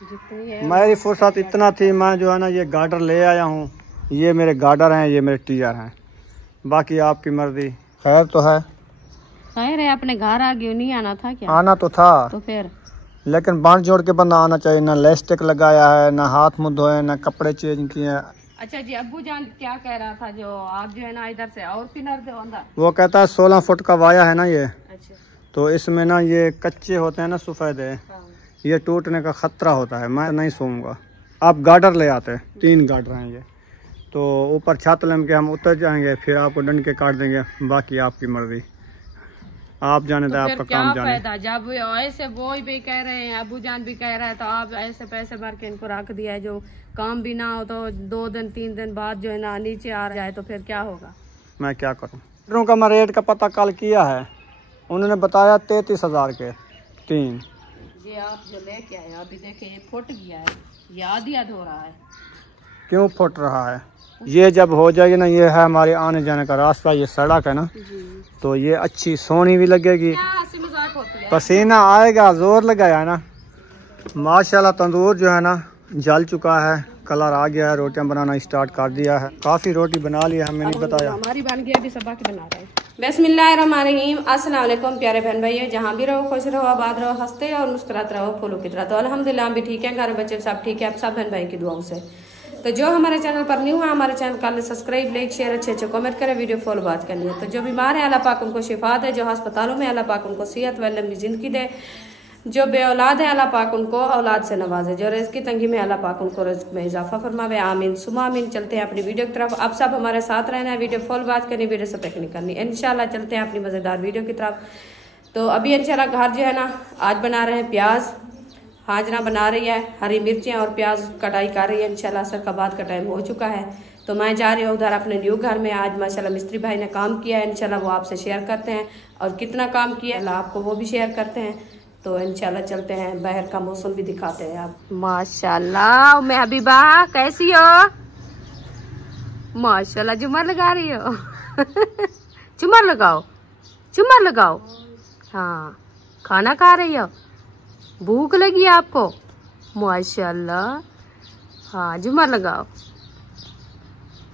जितनी है मेरी फुर्सत इतना थी, मैं जो है ना ये गार्डर ले आया हूँ। ये मेरे गार्डर हैं, ये मेरे टीयर हैं, बाकी आपकी मर्जी। खैर तो है। खैर है, अपने घर आ गए, नहीं आना था क्या? आना तो था, तो फिर लेकिन बांध जोड़ के बंदा आना चाहिए। ना लिपस्टिक लगाया है, ना हाथ मुँह धोए, ना कपड़े चेंज किए हैं। अच्छा जी, अब्बू जान क्या कह रहा था, जो आप जो है ना इधर से और किनार दे अंदर? वो कहता है 16 फुट का वाया है ना ये, अच्छा। तो इसमें ना ये कच्चे होते हैं ना सफेदे, हाँ। ये टूटने का खतरा होता है। मैं नहीं सोऊंगा। आप गार्डर ले आते, 3 गार्डर हैं ये, तो ऊपर छत लम के हम उतर जाएंगे, फिर आपको डंड के काट देंगे। बाकी आपकी मर्जी, आप जाने दें, आपका काम जाने। फायदा जब ऐसे वो भी कह रहे हैं, अबू जान भी कह रहा है, तो आप ऐसे पैसे भर के इनको रख दिया है, जो काम भी ना हो तो 2 दिन 3 दिन बाद जो है ना नीचे आ जाए तो फिर क्या होगा? मैं क्या करूं? गार्डरों का मैं रेट का पता कल किया है, उन्होंने बताया 33,000 के 3। ये आप जो लेके आए अभी देखिए, ये फुट गया है, ये आधी हो रहा है। क्यों फुट रहा है? ये जब हो जाएगी ना, ये है हमारे आने जाने का रास्ता, ये सड़क है ना, तो ये अच्छी सोनी भी लगेगी, पसीना आएगा, जोर लगाया है ना। माशाल्लाह तंदूर जो है ना जल चुका है, कलर आ गया है, रोटियां बनाना स्टार्ट कर दिया है। काफी रोटी बना ली है, हमें नहीं बताया। हमारी बन गई, अभी सबा की बना रहे हैं। बिस्मिल्लाहिर्रहमानिर्रहीम, अस्सलाम वालेकुम प्यारे बहन भाइयों, जहाँ भी रहो खुश रहो, आबाद रहो, हंसते और मुस्कुराते रहो फूलों की तरह। तो अल्हम्दुलिल्लाह हम भी ठीक है, घर बच्चे सब ठीक है, आप सब बहन भाई की दुआओं से। तो जो हमारे चैनल पर न्यू है, हमारे चैनल का सब्सक्राइब, लाइक, शेयर, अच्छे कमेंट करें, वीडियो फॉलो बात करनी है। तो जो बीमार है अल्लाह पाक उनको शिफा दे, जो अस्पतालों में अल्लाह पाक उनको सेहत व लंबी जिंदगी दे, जो बे औलाद है अल्लाह पाक उनको औलाद से नवाजे, जो रिज़्क़ की तंगी में अल्लाह पाक उनको रिज़्क़ में इजाफा फरमावे, आमीन सुमा आमीन। चलते हैं अपनी वीडियो की तरफ। आप सब हमारे साथ रहना है, वीडियो फॉलो बात करनी, वीडियो से नहीं करनी। इंशाल्लाह चलते हैं अपनी मज़ेदार वीडियो की तरफ। तो अभी इंशाल्लाह घर जो है ना आज बना रहे हैं प्याज, हाजरा बना रही है, हरी मिर्चें और प्याज कटाई कर रही है। इंशाल्लाह असर का बाद का टाइम हो चुका है, तो मैं जा रही हूँ उधर अपने न्यू घर में। आज माशाल्लाह मिस्त्री भाई ने काम किया है, इंशाल्लाह वो आपसे शेयर करते हैं, और कितना काम किया है आपको वो भी शेयर करते हैं। तो इंशाल्लाह चलते हैं, बाहर का मौसम भी दिखाते हैं आप। माशाल्लाह मैं हबीबा कैसी हो? माशाल्लाह झुमर लगा रही हो। झुमर लगाओ, झुमर लगाओ। हाँ, खाना खा रही हो, भूख लगी है आपको? माशाल्लाह, हाँ झुमर लगाओ।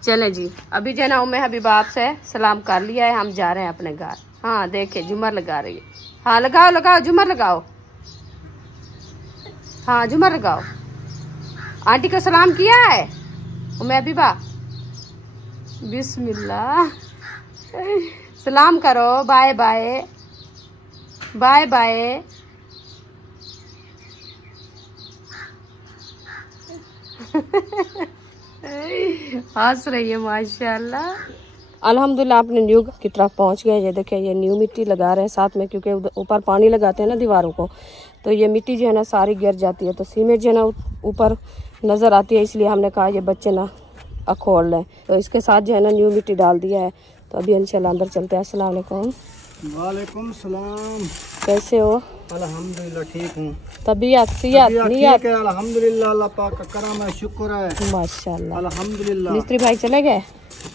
चले जी, अभी जो है ना उम्मे हबीबा आपसे सलाम कर लिया है, हम जा रहे हैं अपने घर। हाँ देखिए झुमर लगा रही है। हाँ लगाओ लगाओ, झुमर लगाओ। हाँ झुमर लगाओ। आंटी को सलाम किया है उम्मे हबीबा? बिस्मिल्लाह, सलाम करो, बाय बाय, बाय बाय। हंस रही है माशाल्लाह। अल्हम्दुलिल्लाह अपने न्यू की तरफ पहुंच गए। ये देखिए, ये न्यू मिट्टी लगा रहे हैं साथ में, क्योंकि ऊपर पानी लगाते हैं ना दीवारों को, तो ये मिट्टी जो है ना सारी गिर जाती है, तो सीमेंट जो है ना ऊपर नज़र आती है, इसलिए हमने कहा ये बच्चे ना अखोल लें। तो इसके साथ जो है ना न्यू मिट्टी डाल दिया है। तो अभी इंशाल्लाह अंदर चलते हैं। अस्सलाम वालेकुम। वालेकुम सलाम। कैसे हो? अल्हम्दुलिल्लाह ठीक हूँ। तबीयत सियत नियत? अल्हम्दुलिल्लाह, अल्लाह पाक का करम है, शुक्र है माशाल्लाह। अल्हम्दुलिल्लाह। मिस्त्री भाई चले गए?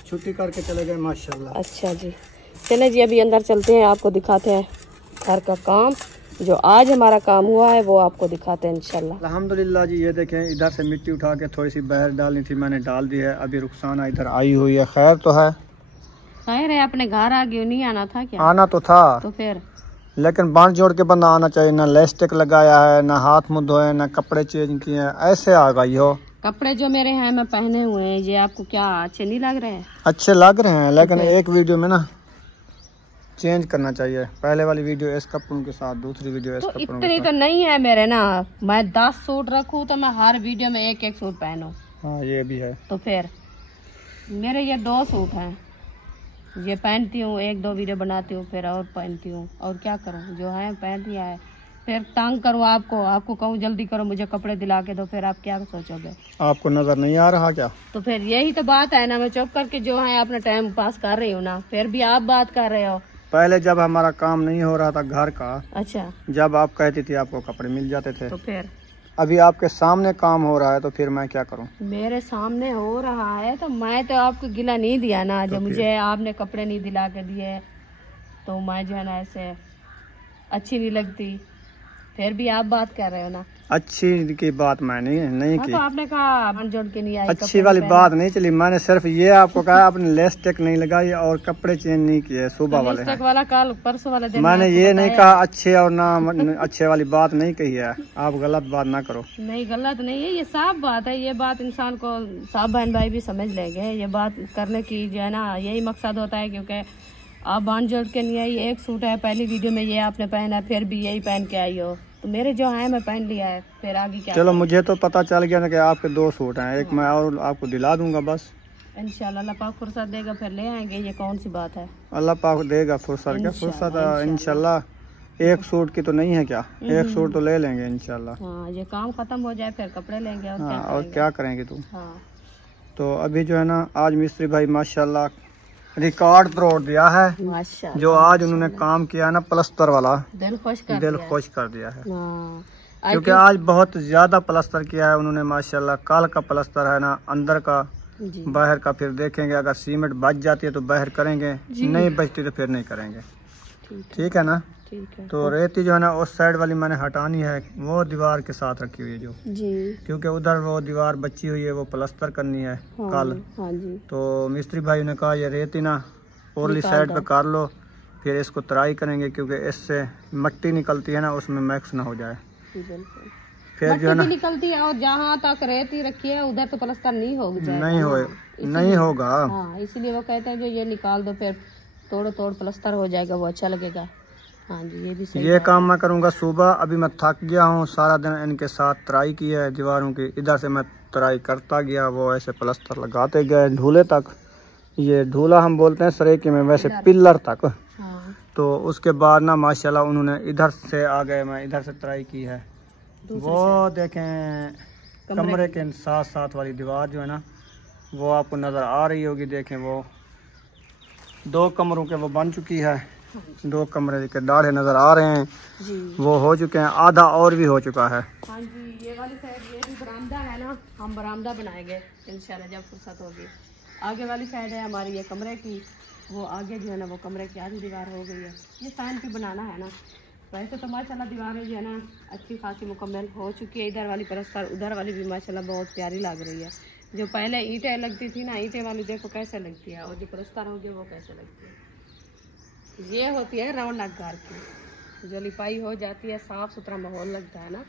छुट्टी करके चले गए माशाल्लाह। अच्छा जी, चले जी अभी अंदर चलते हैं, आपको दिखाते हैं घर का काम। जो आज हमारा काम हुआ है वो आपको दिखाते हैं इंशाल्लाह। अल्हम्दुलिल्लाह जी, ये देखें, इधर से मिट्टी उठा के थोड़ी सी बाहर डालनी थी, मैंने डाल दी है। अभी रुखसाना इधर आई हुई है। खैर तो है। खैर है, अपने घर आ गए, नहीं आना था क्या? आना तो था, तो फिर लेकिन बांध जोड़ के बंदा आना चाहिए। ना लिपस्टिक लगाया है, ना हाथ मुँह धोए, ना कपड़े चेंज किए हैं, ऐसे आ गई हो। कपड़े जो मेरे हैं मैं पहने हुए हैं, ये आपको क्या अच्छे नहीं लग रहे हैं? अच्छे लग रहे हैं, लेकिन एक वीडियो में ना चेंज करना चाहिए। पहले वाली वीडियो इस कपड़ों के साथ, दूसरी वीडियो इस कपड़ों के साथ। इतनी तो नहीं है मेरे ना, मैं 10 सूट रखूं तो मैं हर वीडियो में एक सूट पहनूं। हाँ ये भी है। तो फिर मेरे ये 2 सूट हैं, ये पहनती हूँ, 1-2 वीडियो बनाती हूँ, फिर और पहनती हूँ, और क्या करूँ, जो है पहन लिया है। फिर तंग करूँ आपको कहूँ जल्दी करो, मुझे कपड़े दिला के दो, फिर आप क्या सोचोगे? आपको नजर नहीं आ रहा क्या? तो फिर यही तो बात है ना, मैं चुप करके जो है अपना टाइम पास कर रही हूँ ना, फिर भी आप बात कर रहे हो। पहले जब हमारा काम नहीं हो रहा था घर का, अच्छा, जब आप कहती थी आपको कपड़े मिल जाते थे, तो फिर अभी आपके सामने काम हो रहा है, तो फिर मैं क्या करूं? मेरे सामने हो रहा है तो मैं तो आपको गिला नहीं दिया ना, जो मुझे आपने कपड़े नहीं दिला के दिए, तो मैं जो है ना ऐसे अच्छी नहीं लगती। फिर भी आप बात कर रहे हो ना, अच्छी की बात मैंने नहीं की। तो आपने कहा बन जोड़ के नहीं आई, अच्छी वाली बात नहीं चली। मैंने सिर्फ ये आपको कहा आपने लेस टेक नहीं लगाई और कपड़े चेंज नहीं किए सुबह वाले हैं। वाला कल परसों वाले दिन मैंने ये नहीं कहा अच्छे और ना अच्छे वाली बात नहीं कही है। आप गलत बात ना करो। नहीं गलत नहीं है, ये साफ बात है। ये बात इंसान को साफ बहन भाई भी समझ लेंगे। ये बात करने की जो है ना यही मकसद होता है, क्योंकि आप बांध जोड़ के नहीं आई। एक सूट है, पहली वीडियो में ये आपने पहना, फिर भी यही पहन के आई हो, तो मेरे जो है मैं पहन लिया है, फिर आगे क्या। चलो मुझे तो पता चल गया ना कि आपके 2 सूट हैं, एक मैं और आपको दिला दूंगा बस। इंशाल्लाह अल्लाह पाक फुर्सत देगा फिर ले आएंगे। ये कौन सी बात है, अल्लाह पाक देगा फुर्सत। क्या फुर्सत इंशाल्लाह। एक सूट की तो नहीं है क्या, एक सूट तो ले लेंगे इंशाल्लाह। हाँ, ये काम खत्म हो जाए फिर कपड़े लेंगे। और क्या करेंगे तुम। हाँ। तो अभी जो है ना आज मिस्त्री भाई माशाल्लाह रिकॉर्ड तोड़ दिया है। माशाल्लाह जो आज उन्होंने काम किया ना प्लस्तर वाला, दिल खुश कर दिया है। क्योंकि आज बहुत ज्यादा प्लस्तर किया है उन्होंने माशाल्लाह। कल का प्लस्तर है ना अंदर का, बाहर का फिर देखेंगे। अगर सीमेंट बच जाती है तो बाहर करेंगे, नहीं बचती तो फिर नहीं करेंगे। ठीक है ना। ठीक है। तो रेती जो है ना उस साइड वाली मैंने हटानी है, वो दीवार के साथ रखी हुई है जो जी। क्योंकि उधर वो दीवार बची हुई है, वो प्लस्तर करनी है कल। हाँ जी। तो मिस्त्री भाई ने कहा ये रेती ना ओरली साइड पे कर लो, फिर इसको तराई करेंगे, क्योंकि इससे मिट्टी निकलती है ना उसमें मैक्स ना हो जाए। फिर जो है ना निकलती है, और जहाँ तक रेती रखी है उधर तो प्लस्तर नहीं होगा। हाँ, इसलिए वो कहते हैं जो ये निकाल दो, फिर तोड़ प्लस्तर हो जाएगा, वो अच्छा लगेगा। हाँ जी, ये भी सही। ये काम मैं करूँगा सुबह। अभी मैं थक गया हूँ, सारा दिन इनके साथ तराई की है दीवारों की। इधर से मैं तराई करता गया, वो ऐसे प्लस्तर लगाते गए ढूले तक। ये ढूला हम बोलते हैं सरेके में, वैसे पिलर तक। हाँ। तो उसके बाद ना माशाल्लाह उन्होंने इधर से आ गए, मैं इधर से तराई की है। वो देखें कमरे के साथ साथ वाली दीवार जो है ना वो आपको नज़र आ रही होगी। देखें वो 2 कमरों के वो बन चुकी है। 2 कमरे के दाढ़े नजर आ रहे हैं जी। वो हो चुके हैं, आधा और भी हो चुका है। हाँ जी, ये वाली साइड ये भी बरामदा है ना, हम बरामदा बनाएंगे इंशाल्लाह जब फुर्सत होगी। आगे वाली साइड है हमारी ये कमरे की, वो आगे जो है ना वो कमरे की आधी दीवार हो गई है। ये साइन पे बनाना है ना। वैसे तो माशाल्लाह दीवारें जो है ना अच्छी खासी मुकम्मल हो चुकी है। इधर वाली प्लस्तर, उधर वाली भी माशाल्लाह बहुत प्यारी लग रही है। जो पहले ईंटें लगती थी ना, ईंटें वाली देखो कैसे लगती है, और जो प्लस्तर होगी वो कैसे लगती है। ये होती है रौनक घर की। जो लिपाई हो जाती है, साफ सुथरा माहौल लगता है ना,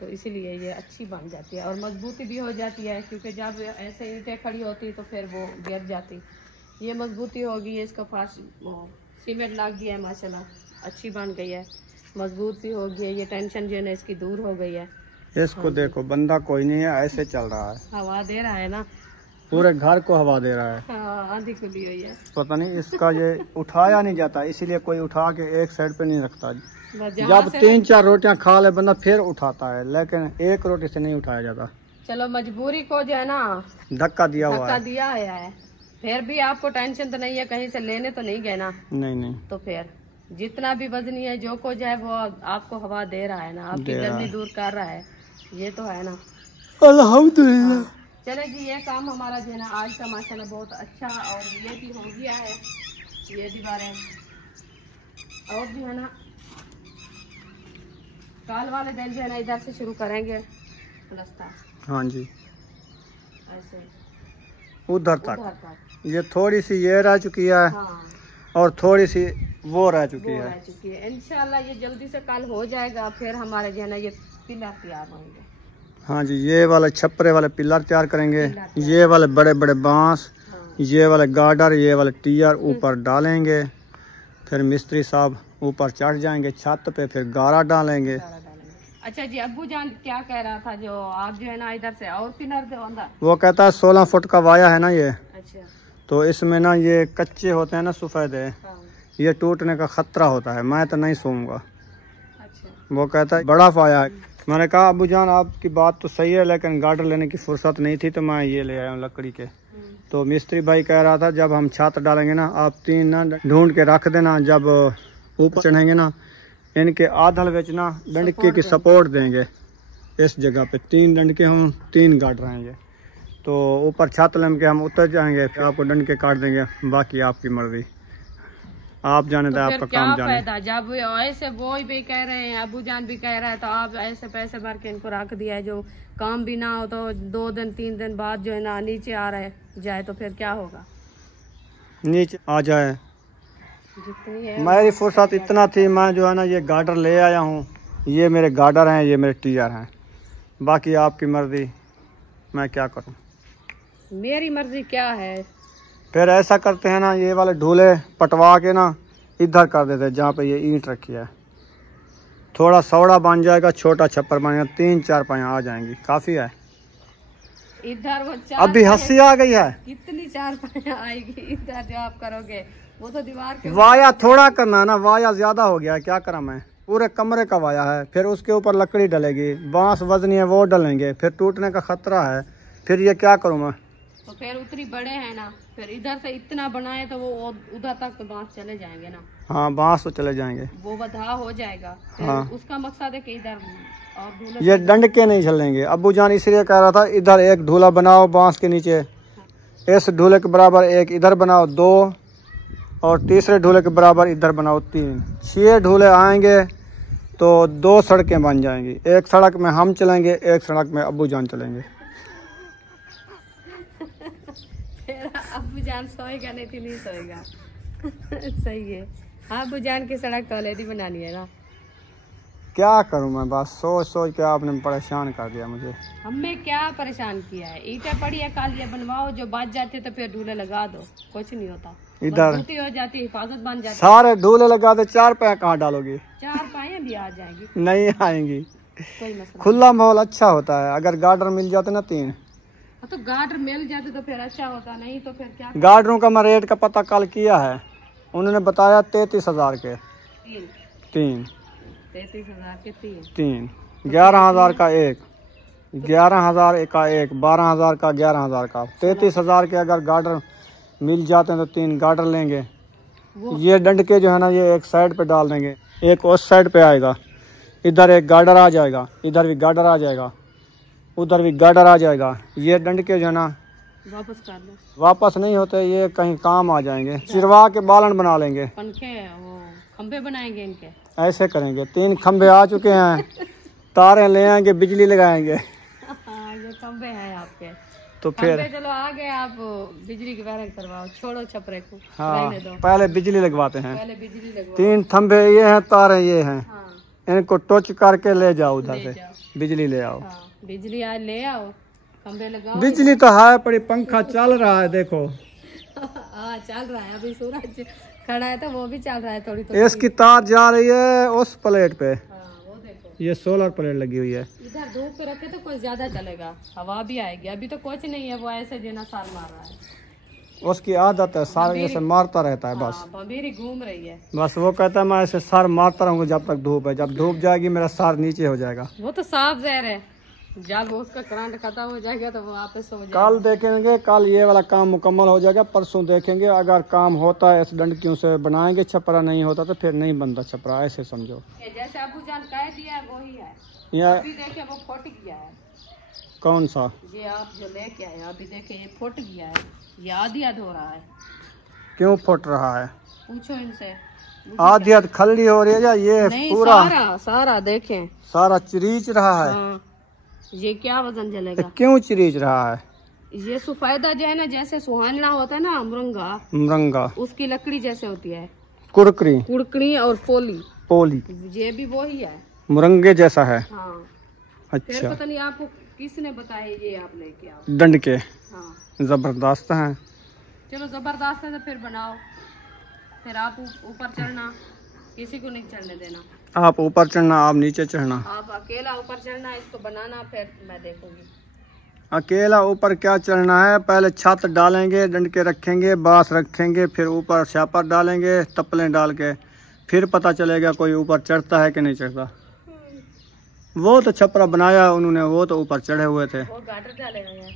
तो इसीलिए ये अच्छी बन जाती है और मजबूती भी हो जाती है। क्योंकि जब ऐसे ईंटें खड़ी होती तो फिर वो गिर जाती। ये मजबूती होगी, इसका फास्ट सीमेंट लग गया है माशाल्लाह, अच्छी बन गई है, मजबूत भी हो गई है। ये टेंशन जो है ना इसकी दूर हो गई है। इसको देखो बंदा कोई नहीं है, ऐसे चल रहा है, हवा दे रहा है ना, पूरे घर को हवा दे रहा है। हाँ, आंधी खुली हुई है। पता नहीं इसका ये उठाया नहीं जाता, इसीलिए कोई उठा के एक साइड पे नहीं रखता। जब 3-4 रोटियां खा ले बंदा फिर उठाता है, लेकिन एक रोटी से नहीं उठाया जाता। चलो मजबूरी को जो है ना धक्का दिया है। फिर भी आपको टेंशन तो नहीं है, कहीं से लेने तो नहीं गए ना। नहीं। तो फिर जितना भी वजनी है जो को जाए वो आपको हवा दे रहा है ना, आपकी गर्मी दूर कर रहा है। ये तो है ना, अल्हम्दुलिल्लाह। चले जी, ये काम हमारा जो है ना आज का माशाल्लाह बहुत अच्छा, और ये भी हो गया है। ये दीवारें और भी है ना, कल वाले दिन जो है ना इधर से शुरू करेंगे प्लस्तर। हाँ जी, ऐसे उधर तक। ये थोड़ी सी ये रह चुकी है। हाँ। और थोड़ी सी वो रह चुकी है। इंशाल्लाह ये जल्दी से कल हो जाएगा, फिर हमारे जो है ना ये पिलर तैयार होंगे। हाँ जी, ये वाले छप्परे वाले पिलर तैयार करेंगे। ये वाले बड़े बड़े बांस। हाँ। ये वाले गार्डर, ये वाले टीयर ऊपर डालेंगे। फिर मिस्त्री साहब ऊपर चढ़ जाएंगे छत पे, फिर गारा डालेंगे। अच्छा जी, अब्बू जान क्या कह रहा था, जो आप जो है ना इधर से और पिलर दो अंदर, वो कहता है 16 फुट का वाया है ना ये। अच्छा। तो इसमें ना ये कच्चे होते हैं ना सफेदे। हाँ। ये टूटने का खतरा होता है, मैं तो नहीं सोऊंगा। अच्छा। वो कहता है बड़ा पाया है। मैंने कहा अबू जान आपकी बात तो सही है, लेकिन गार्डर लेने की फुर्सत नहीं थी तो मैं ये ले आया हूँ लकड़ी के। तो मिस्त्री भाई कह रहा था जब हम छत डालेंगे ना, आप 3 ना ढूंढ के रख देना, जब ऊपर चढ़ेंगे ना इनके आधल बेच ना डंडके की सपोर्ट देंगे। इस जगह पे 3 डंडके हों, 3 गार्डर रहेंगे, तो ऊपर छत लम के हम उतर जाएंगे, फिर आपको डंडके काट देंगे, बाकी आपकी मर्जी। आप जाने तो आपका काम जाने। फायदा जब ऐसे वो भी कह रहे हैं, अबू जान भी कह रहा है, तो आप ऐसे पैसे भर के इनको रख दिया है, जो काम भी ना हो तो 2 दिन 3 दिन बाद जो है ना नीचे आ रहे जाए तो फिर क्या होगा? नीचे आ जाए। जितनी है मेरी फुर्सत इतना थी, मैं जो है ना ये गार्डर ले आया हूँ। ये मेरे गार्डर हैं, ये मेरे टीयर हैं। बाकी आपकी मर्जी, मैं क्या करूँ। मेरी मर्जी क्या है? फिर ऐसा करते हैं ना, ये वाले ढूले पटवा के ना इधर कर देते हैं जहाँ पे ये ईंट रखी है। थोड़ा सौड़ा बन जाएगा, छोटा छप्पर बन जाएगा, 3-4 पाया आ जाएंगी, काफी है। इधर वो अभी हंसी आ गई है। कितनी 4 पाया आएगी इधर जो आप करोगे? वो तो दीवार के वाया थोड़ा करना है ना, वाया ज्यादा हो गया है, क्या करा मैं। पूरे कमरे का वाया है, फिर उसके ऊपर लकड़ी डलेगी, बांस वजनी है वो डलेंगे, फिर टूटने का खतरा है। फिर ये क्या करूँ मैं। तो फिर उतनी बड़े हैं ना, फिर इधर से इतना बनाए तो वो उधर तक तो बांस चले जाएंगे ना। हाँ बांस तो चले जाएंगे, वो बधा हो जाएगा। फिर हाँ। उसका मकसद है कि इधर और ढूले ये डंड के नहीं चलेंगे। अब्बू जान इसलिए कह रहा था इधर एक ढूला बनाओ बांस के नीचे, इस ढूले के बराबर एक इधर बनाओ 2, और तीसरे ढूले के बराबर इधर बनाओ 3। 6 ढूले आएंगे तो 2 सड़कें बन जाएंगी। एक सड़क में हम चलेंगे, एक सड़क में अब्बू जान चलेंगे। फिर अब्बू जान सोएगा नहीं तो नहीं सोएगा। सही है। हाँ, अब्बू जान की सड़क तो ऑलरेडी बनानी है ना। क्या करूं मैं, बस सोच सोच के आपने परेशान कर दिया मुझे। हमें क्या परेशान किया है? ईंटें पड़ी है, काल ये बनवाओ, जो बच जाते तो फिर ढूले लगा दो, कुछ नहीं होता। इधर मजबूती हो जाती, हिफाजत बन जाती। सारे ढूले लगा दे, 4 पाया कहाँ डालोगी? 4 पाए भी आ जाएंगी, नहीं आएंगी। कोई मसला खुला माहौल अच्छा होता है। अगर गार्डर मिल जाते ना 3, नहीं। तो गार्डर मिल जाते तो फिर अच्छा होता, नहीं तो फिर क्या? गार्डरों का मैं रेट का पता कल किया है, उन्होंने बताया 33,000 के 3। 33,000 के 3 11,000 का एक, 11,000 का एक, 12,000 का, 11,000 का, 33,000 के अगर गार्डर मिल जाते हैं तो 3 गार्डर लेंगे। ये डंड के जो है ना ये एक साइड पे डाल देंगे, एक उस साइड पे आएगा, इधर एक गार्डर आ जाएगा, इधर भी गार्डर आ जाएगा, उधर भी गार्डर आ जाएगा। ये डंड के जो है ना वापस कर लो। वापस नहीं होते, ये कहीं काम आ जाएंगे। चिरवा के बालन बना लेंगे, पंखे वो खंबे बनाएंगे इनके। ऐसे करेंगे। 3 खंबे आ चुके हैं, तारे ले आएंगे, बिजली लगाएंगे। हाँ, ये खंबे हैं आपके। तो फिर खंबे चलो आ गए, आप बिजली की वायरिंग करवाओ, छोड़ो छपरे को, हाँ रहने दो। पहले बिजली लगवाते हैं। पहले बिजली लगवाओ। 3 खंबे ये हैं, तारे ये हैं, हाँ, इनको टच करके ले जाओ उधर ले से, जाओ। बिजली ले आओ। हाँ, बिजली आज ले आओ, खंबे लगाओ। बिजली तो है पड़ी, पंखा चल रहा है देखो। हाँ, चल रहा है, अभी सूरज खड़ा है तो वो भी चल रहा है थोड़ी थोड़ी। इसकी तार जा रही है उस प्लेट पे, हाँ, वो देखो। ये सोलर प्लेट लगी हुई है। इधर धूप पे रखे तो कुछ ज्यादा चलेगा, हवा भी आएगी। अभी तो कुछ नहीं है, वो ऐसे देना साल मार रहा है। उसकी आदत है, सारे जैसे मारता रहता है बस। बंबीरी घूम रही है बस वो कहता है मैं ऐसे सर मारता रहूंगा जब तक धूप है, जब धूप जाएगी मेरा सर नीचे हो जाएगा। वो तो साफ जहर है, जब उसका करंट खत्म हो जाएगा तो वो वापस हो जाएगा। कल देखेंगे, कल ये वाला काम मुकम्मल हो जाएगा, परसों देखेंगे। अगर काम होता है इस डंडकियों से बनाएंगे छपरा, नहीं होता तो फिर नहीं बनता छपरा, ऐसे समझो। जैसे अबू जान कह दिया वही है। यहाँ अभी देखे वो फट गया है। कौन सा? ये आप जो लेके आए अभी देखे ये फट गया है, ये आधी अध हो रहा है। क्यों फट रहा है? पूछो इनसे। आधी आध खल्ली हो रही है या ये नहीं, पूरा सारा सारा देखें, सारा चिरीच रहा है? हाँ, ये क्या वजन चलेगा? क्यों चिरीच रहा है? ये सुफायदा जो है ना, जैसे सुहाना होता है ना मरंगा, उसकी लकड़ी जैसे होती है, कुरकरी, कुड़कड़ी और पोली, ये भी वही है, मुरंगे जैसा है। हाँ। फिर अच्छा, पता नहीं आपको किसने बताया, ये आप लेके आओ। डंड के हाँ, जबरदस्त हैं। चलो जबरदस्त है तो फिर बनाओ, फिर आप ऊपर चढ़ना, किसी को नहीं चढ़ने देना। आप ऊपर चढ़ना, आप नीचे चढ़ना। आप अकेला ऊपर चढ़ना, इसको बनाना, फिर मैं देखूंगी। अकेला ऊपर क्या चढ़ना है? पहले छत डालेंगे, डंड के रखेंगे, बांस रखेंगे, फिर ऊपर छापर डालेंगे, तपलें डाल के, फिर पता चलेगा कोई ऊपर चढ़ता है कि नहीं चढ़ता। वो तो छपरा बनाया उन्होंने, वो तो ऊपर चढ़े हुए थे। वो गार्डर डालेगा यार?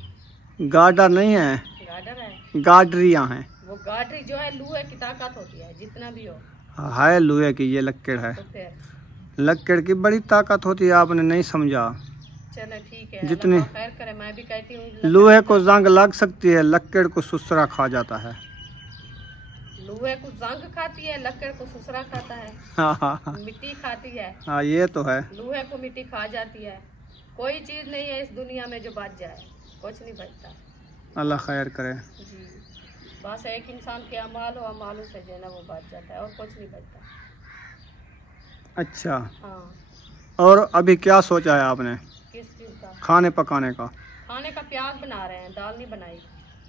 गार्डर नहीं है, गार्डर है, गाडरियाँ हैं। वो गार्डरी जो है लोहे की ताकत होती है, जितना भी हो। है लोहे की, ये लक्कड़ है। तो फिर लक्कड़ की बड़ी ताकत होती है, आपने नहीं समझा। चलो ठीक है, जितनी अल्लाह खैर करे, मैं भी कहती हूँ। लोहे को जंग लग सकती है, लक्कड़ को सुसरा खा जाता है। लोहे को जंग खाती है, लकड़ को सुसरा खाता है। हाँ, मिट्टी खाती है। हाँ ये तो है। लोहे को मिट्टी खा जाती है। कोई चीज नहीं है इस दुनिया में जो बच जाए, कुछ नहीं बचता। अल्लाह खैर करे जी, बस एक इंसान के अमालों से जो है ना वो बच जाता है और कुछ नहीं बचता। अच्छा, हाँ। और अभी क्या सोचा है आपने किस चीज का? खाने पकाने का? खाने का प्याज बना रहे हैं, दाल नहीं बनाई।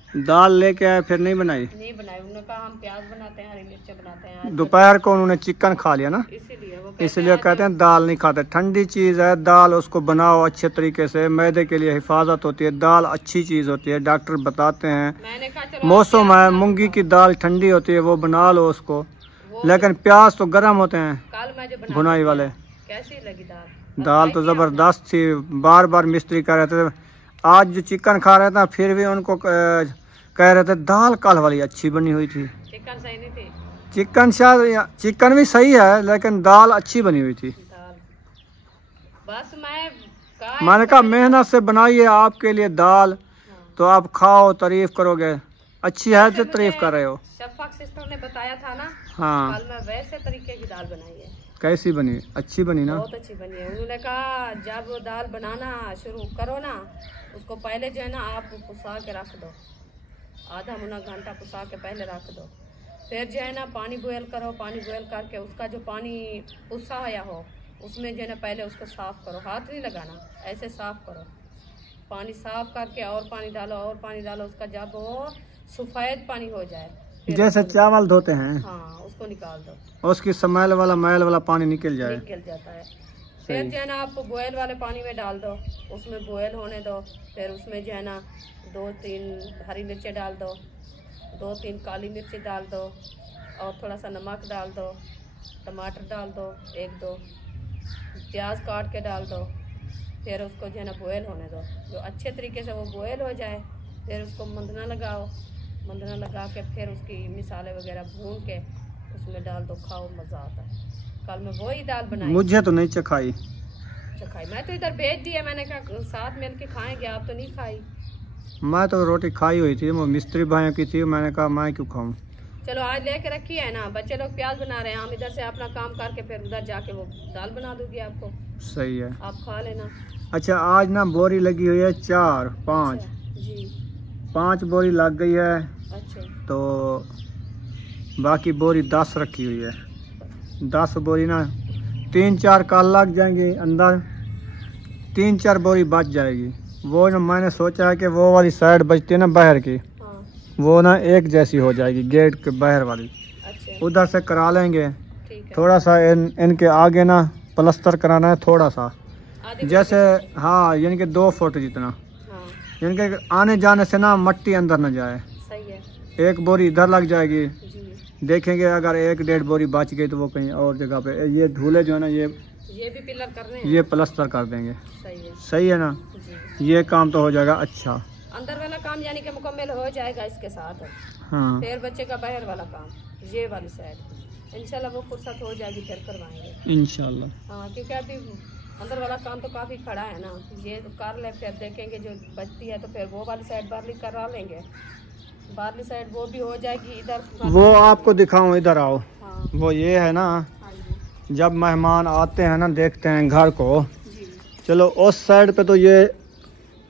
दाल लेके आए फिर नहीं बनाई? नहीं बनाई, उन्होंने कहा हम प्याज बनाते हैं, हरी मिर्च बनाते हैं। दोपहर को उन्होंने चिकन खा लिया ना, इसलिए कहते हैं दाल नहीं खाते। ठंडी चीज है दाल, उसको बनाओ अच्छे तरीके से, मैदे के लिए हिफाजत होती है। दाल अच्छी चीज होती है, डॉक्टर बताते हैं। मौसम है, मूंगी की दाल ठंडी होती है, वो बना लो उसको। लेकिन प्याज तो गर्म होते हैं भुनाई वाले। कैसी लगी दाल? दाल तो जबरदस्त थी। बार बार मिस्त्री कह रहे थे, आज जो चिकन खा रहे थे फिर भी उनको कह रहे थे दाल कल वाली अच्छी बनी हुई थी। चिकन सही नहीं थी? चिकन शायद, चिकन भी सही है लेकिन दाल अच्छी बनी हुई थी। बस मैंने कहा मेहनत से बनाई है आपके लिए दाल, तो आप खाओ तारीफ करोगे। अच्छी है तो तारीफ कर रहे हो। शफाक सिस्टर ने बताया था ना, हाँ, कल मैं वैसे तरीके की दाल बनाई है। कैसी बनी? अच्छी बनी ना? बहुत अच्छी बनी है। उन्होंने कहा जब वो दाल बनाना शुरू करो ना, उसको पहले जो है ना आप पुसा के रख दो, आधा मुना घंटा पुसा के पहले रख दो। फिर जो है ना पानी बॉयल करो, पानी बॉयल करके उसका जो पानी पुसा आया हो उसमें जो है ना पहले उसको साफ़ करो, हाथ नहीं लगाना, ऐसे साफ़ करो। पानी साफ़ करके और पानी डालो, और पानी डालो। उसका जब वो सफ़ेद पानी हो जाए, जैसे चावल धोते हैं, हाँ, उसको निकाल दो, उसकी स्मेल वाला मैल वाला पानी निकल जाए। निकल जाता है। फिर जो है ना आप बॉयल वाले पानी में डाल दो, उसमें बॉयल होने दो। फिर उसमें जो है ना 2-3 हरी मिर्चें डाल दो, 2-3 काली मिर्ची डाल दो, और थोड़ा सा नमक डाल दो, टमाटर डाल दो, 1-2 प्याज काट के डाल दो। फिर उसको जो है ना बॉयल होने दो। जो अच्छे तरीके से वो बॉयल हो जाए, फिर उसको मंदना लगाओ। मंदना लगा के फिर उसकी मिसाले वगैरह भून के उसमें डाल दो, खाओ, मज़ा आता है। कल मैं वही दाल बनाई। मुझे तो नहीं चखाई। मैं तो इधर भेज दिया, मैंने कहा साथ मिल के खाएंगे, आप तो नहीं खाई। मैं तो रोटी खाई हुई थी, वो मिस्त्री भाइयों की थी, मैंने कहा मैं क्यों खाऊं। चलो आज लेके रखी है ना, बच्चे लोग प्याज बना रहे हैं, हम इधर से अपना काम करके फिर उधर जाके वो दाल बना दूंगी आपको। सही है, आप खा लेना। अच्छा, आज ना बोरी लगी हुई है 4-5 जी, 5 बोरी लग गई है। अच्छा, तो बाकी बोरी 10 रखी हुई है। 10 बोरी ना 3-4 कल लग जाएंगे, अंदर 3-4 बोरी बच जाएगी। वो ना मैंने सोचा है कि वो वाली साइड बचती है ना बाहर की, हाँ, वो ना एक जैसी हो जाएगी गेट के बाहर वाली। अच्छा, उधर से करा लेंगे। ठीक है। थोड़ा सा इनके आगे ना प्लस्तर कराना है थोड़ा सा, जैसे हाँ, यानी कि 2 फुट जितना, हाँ, यानी कि आने जाने से ना मट्टी अंदर न जाए। सही है। 1 बोरी इधर लग जाएगी। जी, देखेंगे अगर 1-1.5 बोरी बच गई तो वो कहीं और जगह पे, ये झूले जो है ना ये भी पिलर करने हैं। ये प्लस्तर कर देंगे। सही है, सही है ना? जी। ये काम तो हो जाएगा। अच्छा, अंदर वाला काम यानी कि मुकम्मल हो जाएगा इसके साथ। हाँ, फिर बच्चे का बाहर वाला काम, ये वाली साइड इंशाल्लाह वो फुर्सत हो जाएगी, फिर करवाएंगे इंशाल्लाह। हाँ, क्योंकि अभी अंदर वाला काम तो काफ़ी खड़ा है ना, ये तो कर ले, फिर देखेंगे जो बचती है तो फिर वो वाली साइड बारली करा लेंगे। बारली साइड वो भी हो जाएगी। इधर वो आपको दिखाऊं, इधर आओ। हाँ, वो ये है ना, हाँ जी, जब मेहमान आते हैं ना, देखते हैं घर को, जी, चलो उस साइड पे तो ये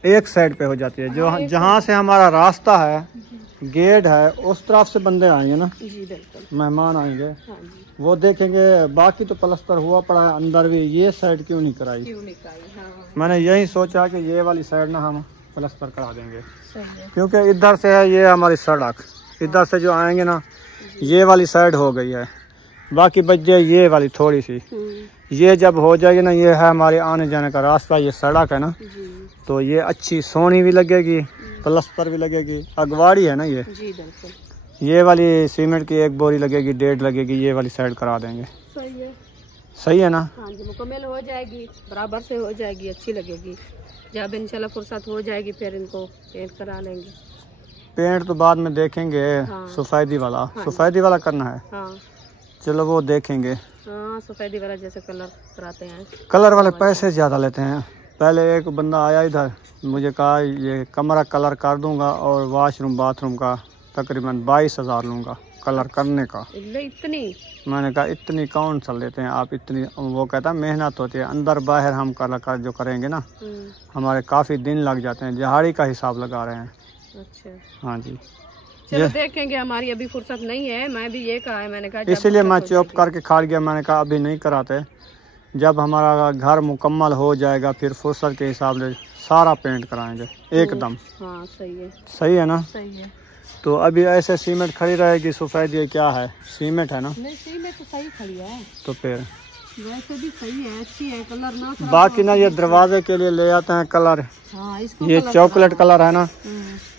एक साइड पे हो जाती है, जो जहाँ से हमारा रास्ता है, गेट है, उस तरफ से बंदे आएंगे ना, जी बिल्कुल, मेहमान आएंगे, हाँ जी, वो देखेंगे। बाकी तो प्लस्तर हुआ पड़ा है अंदर भी, ये साइड क्यों नहीं कराई? क्यों नहीं कराई? हाँ, मैंने यही सोचा कि ये वाली साइड ना हम प्लस्तर करा देंगे, सही है, क्योंकि इधर से है ये हमारी सड़क, इधर से जो आएंगे ना, ये वाली साइड हो गई है, बाकी बच जाए ये वाली थोड़ी सी। ये जब हो जाएगी ना, ये है हमारे आने जाने का रास्ता, ये सड़क है ना, जी, तो ये अच्छी सोनी भी लगेगी, प्लस्तर भी लगेगी। अगवाड़ी है ना ये, जी बिल्कुल, ये वाली सीमेंट की 1 बोरी लगेगी, 1.5 लगेगी, ये वाली साइड करा देंगे। सही है, सही है ना? हाँ जी, मुकम्मल हो जाएगी, बराबर से हो जाएगी, अच्छी लगेगी। जब इंशाल्लाह फुर्सत हो जाएगी फिर इनको पेंट करा लेंगे। पेंट तो बाद में देखेंगे। हाँ, सफेदी वाला, हाँ, सफेदी वाला करना है। हाँ, चलो वो देखेंगे। हाँ, सफेदी वाला जैसे कलर कराते हैं। कलर वाले पैसे ज़्यादा लेते हैं। पहले एक बंदा आया इधर, मुझे कहा ये कमरा कलर कर दूंगा और वॉशरूम बाथरूम का तकरीबन 22,000 लूँगा कलर करने का। इतनी? मैंने कहा इतनी कौन सा लेते हैं आप इतनी। वो कहता मेहनत होती है, अंदर बाहर हम कलर जो करेंगे ना हमारे काफ़ी दिन लग जाते हैं, दिहाड़ी का हिसाब लगा रहे हैं। अच्छा हाँ जी, चलो देखेंगे, हमारी अभी फुर्सत नहीं है। मैं भी ये कहा है, मैंने कहा इसीलिए मैं चॉप करके खा गया। मैंने कहा अभी नहीं कराते, जब हमारा घर मुकम्मल हो जाएगा फिर फुर्सत के हिसाब से सारा पेंट कराएंगे एकदम। हाँ सही है, सही है ना? सही है। तो अभी ऐसे सीमेंट खड़ी रहेगी सफेद, ये क्या है सीमेंट है ना? नहीं सीमेंट तो सही खड़ी है, तो फिर वैसे भी सही है, अच्छी है, कलर ना बाकी ना ये दरवाजे के लिए ले आते हैं कलर। हाँ, इसको ये चॉकलेट कलर है ना,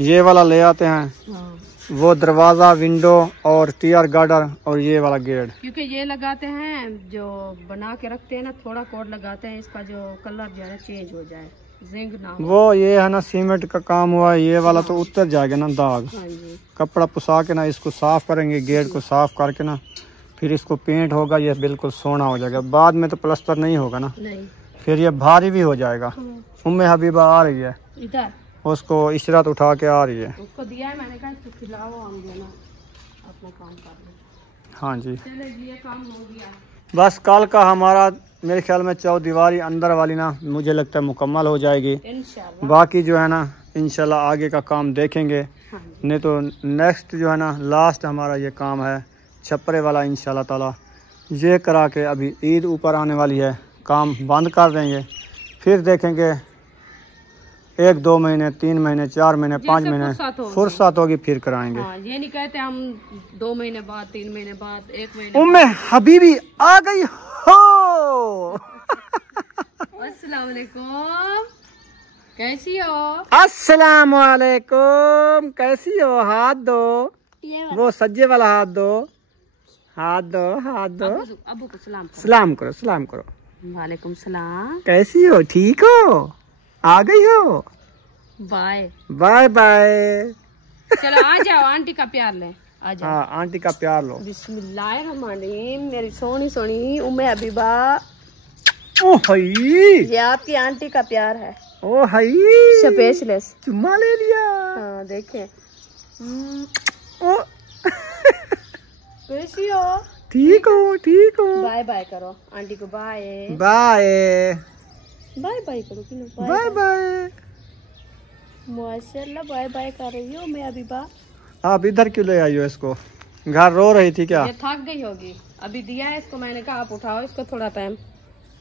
ये वाला ले आते हैं। हाँ। वो दरवाजा, विंडो और टीयर गार्डर और ये वाला गेट, क्योंकि ये लगाते हैं जो बना के रखते हैं ना, थोड़ा कोड लगाते हैं इसका जो कलर जो है चेंज हो जाए, जिंक ना हो। वो ये है ना सीमेंट का काम हुआ है, ये वाला तो उतर जाएगा ना दाग। हाँ जी। कपड़ा पुसा के ना इसको साफ करेंगे, गेट को साफ करके ना फिर इसको पेंट होगा, ये बिल्कुल सोना हो जाएगा। बाद में तो प्लास्टर नहीं होगा ना, नहीं, फिर ये भारी भी हो जाएगा। उम्मे हबीबा आ रही है, इधर उसको इशरत उठा के आ रही है। उसको दिया है, मैंने कहा इसको खिलाओ, हम जो ना अपना काम कर लें। हाँ जी, चले ये काम हो गया। बस कल का हमारा मेरे ख्याल में चौदीवारी अंदर वाली ना मुझे लगता है मुकम्मल हो जाएगी। इंशाल्लाह। बाकी जो है ना इंशाल्लाह आगे का काम देखेंगे। हाँ, नहीं तो नेक्स्ट जो है ना लास्ट हमारा ये काम है छपरे वाला, इंशाल्लाह ताला ये करा के अभी ईद ऊपर आने वाली है, काम बंद कर देंगे। फिर देखेंगे 1, 2 महीने, 3 महीने, 4 महीने, 5 महीने फुर्सत होगी फिर कराएंगे। हाँ, ये नहीं कहते हम 2 महीने बाद, 3 महीने बाद, 1 महीने। उम्मे हबीबी आ गई हो। अस्सलाम वालेकुम, कैसी हो? अस्सलाम वालेकुम, कैसी हो? हाथ दो, वो सज्जे वाला हाथ दो, हाथ दो, हाथ दो। अबू को सलाम करो। सलाम करो, सलाम करो। वालेकुम सलाम। कैसी हो? ठीक हो? आ गई हो? Bye bye bye. चलो आ जाओ, आंटी का प्यार ले, आ जाओ। हाँ आंटी का प्यार लो। बिस्मिल्लाहिर्रहमानिर्रहीम। मेरी सोनी सोनी उम्मे हबीबा, ओ हई, ये आपकी आंटी का प्यार है। ओ हई, स्पेशलिस्ट चुम्मा ले लिया। हाँ देखें, ओ कैसी हो? ठीक हो? ठीक हो? बाय बाय करो आंटी को, बाय बाय बाय बाय करो, क्यों बाय बाय। माशाल्लाह बाय बाय कर रही हो मैं हबीबा। आप इधर क्यों ले आई हो इसको? घर रो रही थी क्या? ये थक गई होगी, अभी दिया है इसको, मैंने कहा आप उठाओ इसको थोड़ा टाइम।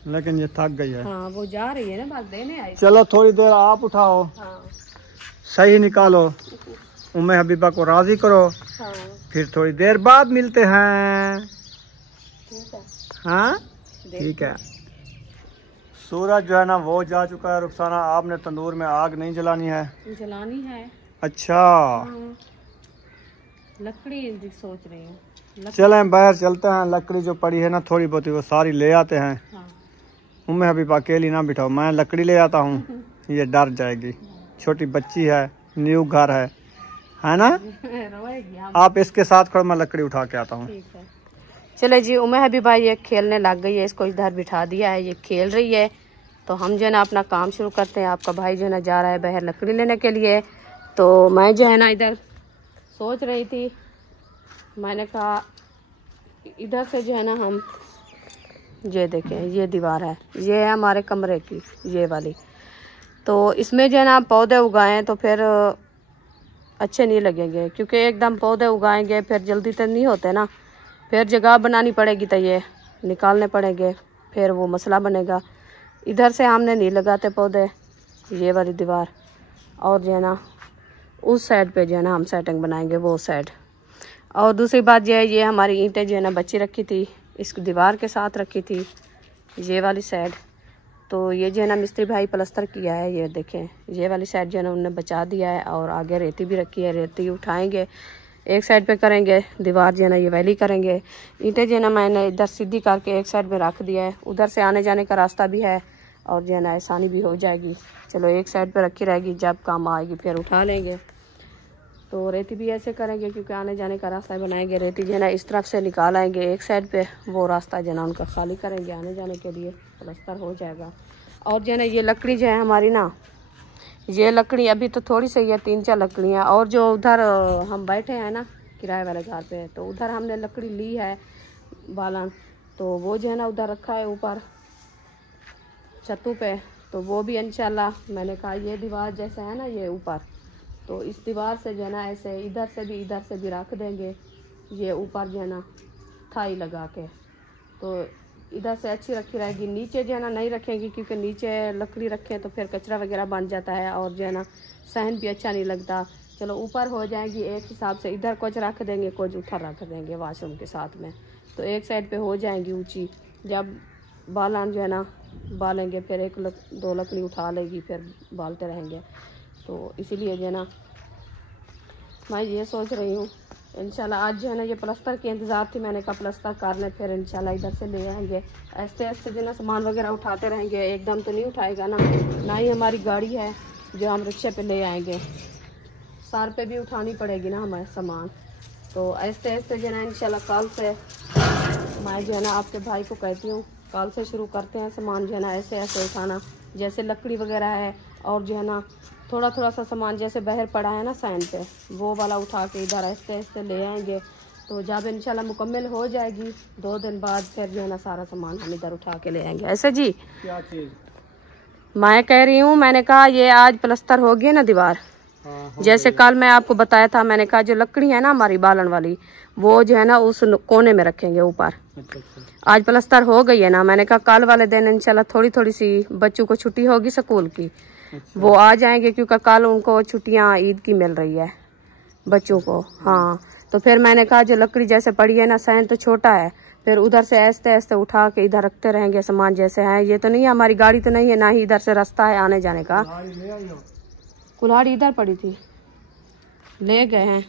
लेकिन ये थक गई है। हाँ वो जा रही है ना, बस देने आई। चलो थोड़ी देर आप उठाओ। हाँ सही निकालो, उम्मे हबीबा को राजी करो। हाँ फिर थोड़ी देर बाद मिलते हैं। ठीक है। हाँ ठीक है। सूरज जो है ना वो जा चुका है। रुखसाना आपने तंदूर में आग नहीं जलानी है? जलानी है। अच्छा, लकड़ी सोच रही हूँ। चलें बाहर चलते हैं, लकड़ी जो पड़ी है ना थोड़ी बहुत वो सारी ले आते हैं। हाँ। उम्मे हबीबा अकेली ना बिठाओ, मैं लकड़ी ले आता हूँ, ये डर जाएगी। छोटी बच्ची है, न्यू घर है ना? आप इसके साथ खड़ो, मैं लकड़ी उठा के आता हूँ। ठीक है। चले जी, उम्मे हबीबा ये खेलने लग गई है, इसको इधर बिठा दिया है, ये खेल रही है। तो हम जो है ना अपना काम शुरू करते हैं। आपका भाई जो है ना जा रहा है बाहर लकड़ी लेने के लिए। तो मैं जो है ना इधर सोच रही थी, मैंने कहा इधर से जो है ना हम, ये देखें ये दीवार है, ये है हमारे कमरे की ये वाली। तो इसमें जो है ना पौधे उगाएं तो फिर अच्छे नहीं लगेंगे, क्योंकि एकदम पौधे उगाएंगे फिर जल्दी तो नहीं होते ना, फिर जगह बनानी पड़ेगी, तो ये निकालने पड़ेंगे, फिर वो मसला बनेगा। इधर से हमने नहीं लगाते पौधे, ये वाली दीवार, और जो है ना उस साइड पे जो है ना हम सेटिंग बनाएंगे वो साइड। और दूसरी बात ये है, ये हमारी ईंटें जो है ना बची रखी थी, इस दीवार के साथ रखी थी ये वाली साइड। तो ये जो है ना मिस्त्री भाई प्लास्टर किया है, ये देखें ये वाली साइड जो है ना उन्होंने बचा दिया है। और आगे रेती भी रखी है, रेती उठाएंगे एक साइड पे करेंगे, दीवार जो है ना ये वैली करेंगे। ईंटें जो है ना मैंने इधर सीधी करके एक साइड में रख दिया है, उधर से आने जाने का रास्ता भी है और जो है ना आसानी भी हो जाएगी। चलो एक साइड पे रखी रहेगी, जब काम आएगी फिर उठा लेंगे। तो रेती भी ऐसे करेंगे, क्योंकि आने जाने का रास्ता बनाएंगे। रेती जो है ना इस तरफ से निकाल आएंगे एक साइड पे, वो रास्ता जो है ना उनका खाली करेंगे आने जाने के लिए, प्लास्टर हो जाएगा। और जो है ना ये लकड़ी जो है हमारी ना, ये लकड़ी अभी तो थोड़ी सी है, 3-4 लकड़ियाँ। और जो उधर हम बैठे हैं ना किराए वाले घर पे, तो उधर हमने लकड़ी ली है बालन, तो वो जो है ना उधर रखा है ऊपर छतों पे। तो वो भी इंशाल्लाह मैंने कहा ये दीवार जैसे है ना ये ऊपर, तो इस दीवार से जो है ना ऐसे इधर से भी रख देंगे ये ऊपर जो है ना थाई लगा के, तो इधर से अच्छी रखी रहेगी। नीचे जो है ना नहीं रखेंगे क्योंकि नीचे लकड़ी रखें तो फिर कचरा वगैरह बन जाता है और जो है ना सहन भी अच्छा नहीं लगता। चलो ऊपर हो जाएगी एक हिसाब से, इधर कुछ रख देंगे कुछ उधर रख देंगे वॉशरूम के साथ में, तो एक साइड पे हो जाएंगी ऊंची। जब बालन जो है ना बालेंगे फिर 1-2 लकड़ी उठा लेगी, फिर बालते रहेंगे। तो इसीलिए जो है ना मैं ये सोच रही हूँ इंशाल्लाह आज जो है ना ये प्लास्टर के इंतज़ार थी, मैंने कहा प्लास्टर कर लें फिर इंशाल्लाह इधर से ले आएंगे। ऐसे ऐसे जो है ना सामान वगैरह उठाते रहेंगे, एकदम तो नहीं उठाएगा ना ही हमारी गाड़ी है जो हम रिक्शे पे ले आएंगे, सर पे भी उठानी पड़ेगी ना हमारे सामान। तो ऐसे ऐसे जो है ना इंशाल्लाह कल से मैं जो है ना आपके भाई को कहती हूँ कल से शुरू करते हैं सामान जो है ना ऐसे ऐसे उठाना, जैसे लकड़ी वगैरह है और जो है ना थोड़ा थोड़ा सा सामान जैसे बाहर पड़ा है ना सैन पे, वो वाला उठा के इधर ऐसे ऐसे ले आएंगे। तो जब इंशाल्लाह मुकम्मल हो जाएगी 2 दिन बाद फिर जो है ना सारा सामान हम इधर उठा के ले आएंगे। ऐसे जी क्या चीज मैं कह रही हूँ, मैंने कहा ये आज प्लास्टर हो गई ना दीवार, जैसे कल मैं आपको बताया था, मैंने कहा जो लकड़ी है ना हमारी बालन वाली वो जो है ना उस कोने में रखेंगे ऊपर। आज प्लास्टर हो गई है ना, मैंने कहा कल वाले दिन इंशाल्लाह थोड़ी थोड़ी सी बच्चों को छुट्टी होगी स्कूल की, वो आ जाएंगे क्योंकि कल उनको छुट्टियां ईद की मिल रही है बच्चों को। हाँ तो फिर मैंने कहा जो लकड़ी जैसे पड़ी है ना सहन तो छोटा है, फिर उधर से ऐसे ऐसे उठा के इधर रखते रहेंगे सामान जैसे है। ये तो नहीं है हमारी गाड़ी तो नहीं है, ना ही इधर से रास्ता है आने जाने का। कुल्हाड़ी इधर पड़ी थी ले गए हैं,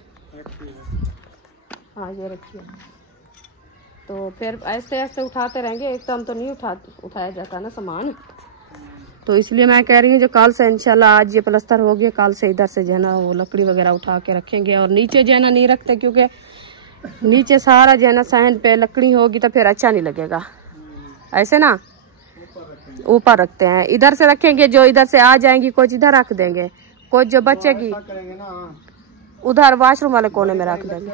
हाँ ये रखिए। तो फिर ऐसे ऐसे उठाते रहेंगे, एकदम तो नहीं उठाया जाता ना सामान, तो इसलिए मैं कह रही हूँ जो कल से इंशाल्लाह आज ये प्लास्टर हो गया, कल से इधर से जो है ना वो लकड़ी वगैरह उठा के रखेंगे। और नीचे जो है ना नहीं रखते क्योंकि नीचे सारा जो है ना सहन पे लकड़ी होगी तो फिर अच्छा नहीं लगेगा, ऐसे ना ऊपर रखते हैं। इधर से रखेंगे, जो इधर से आ जाएंगी कुछ इधर रख देंगे, कुछ जो बचेगी उधर वॉशरूम वाले कोने में रख देंगे।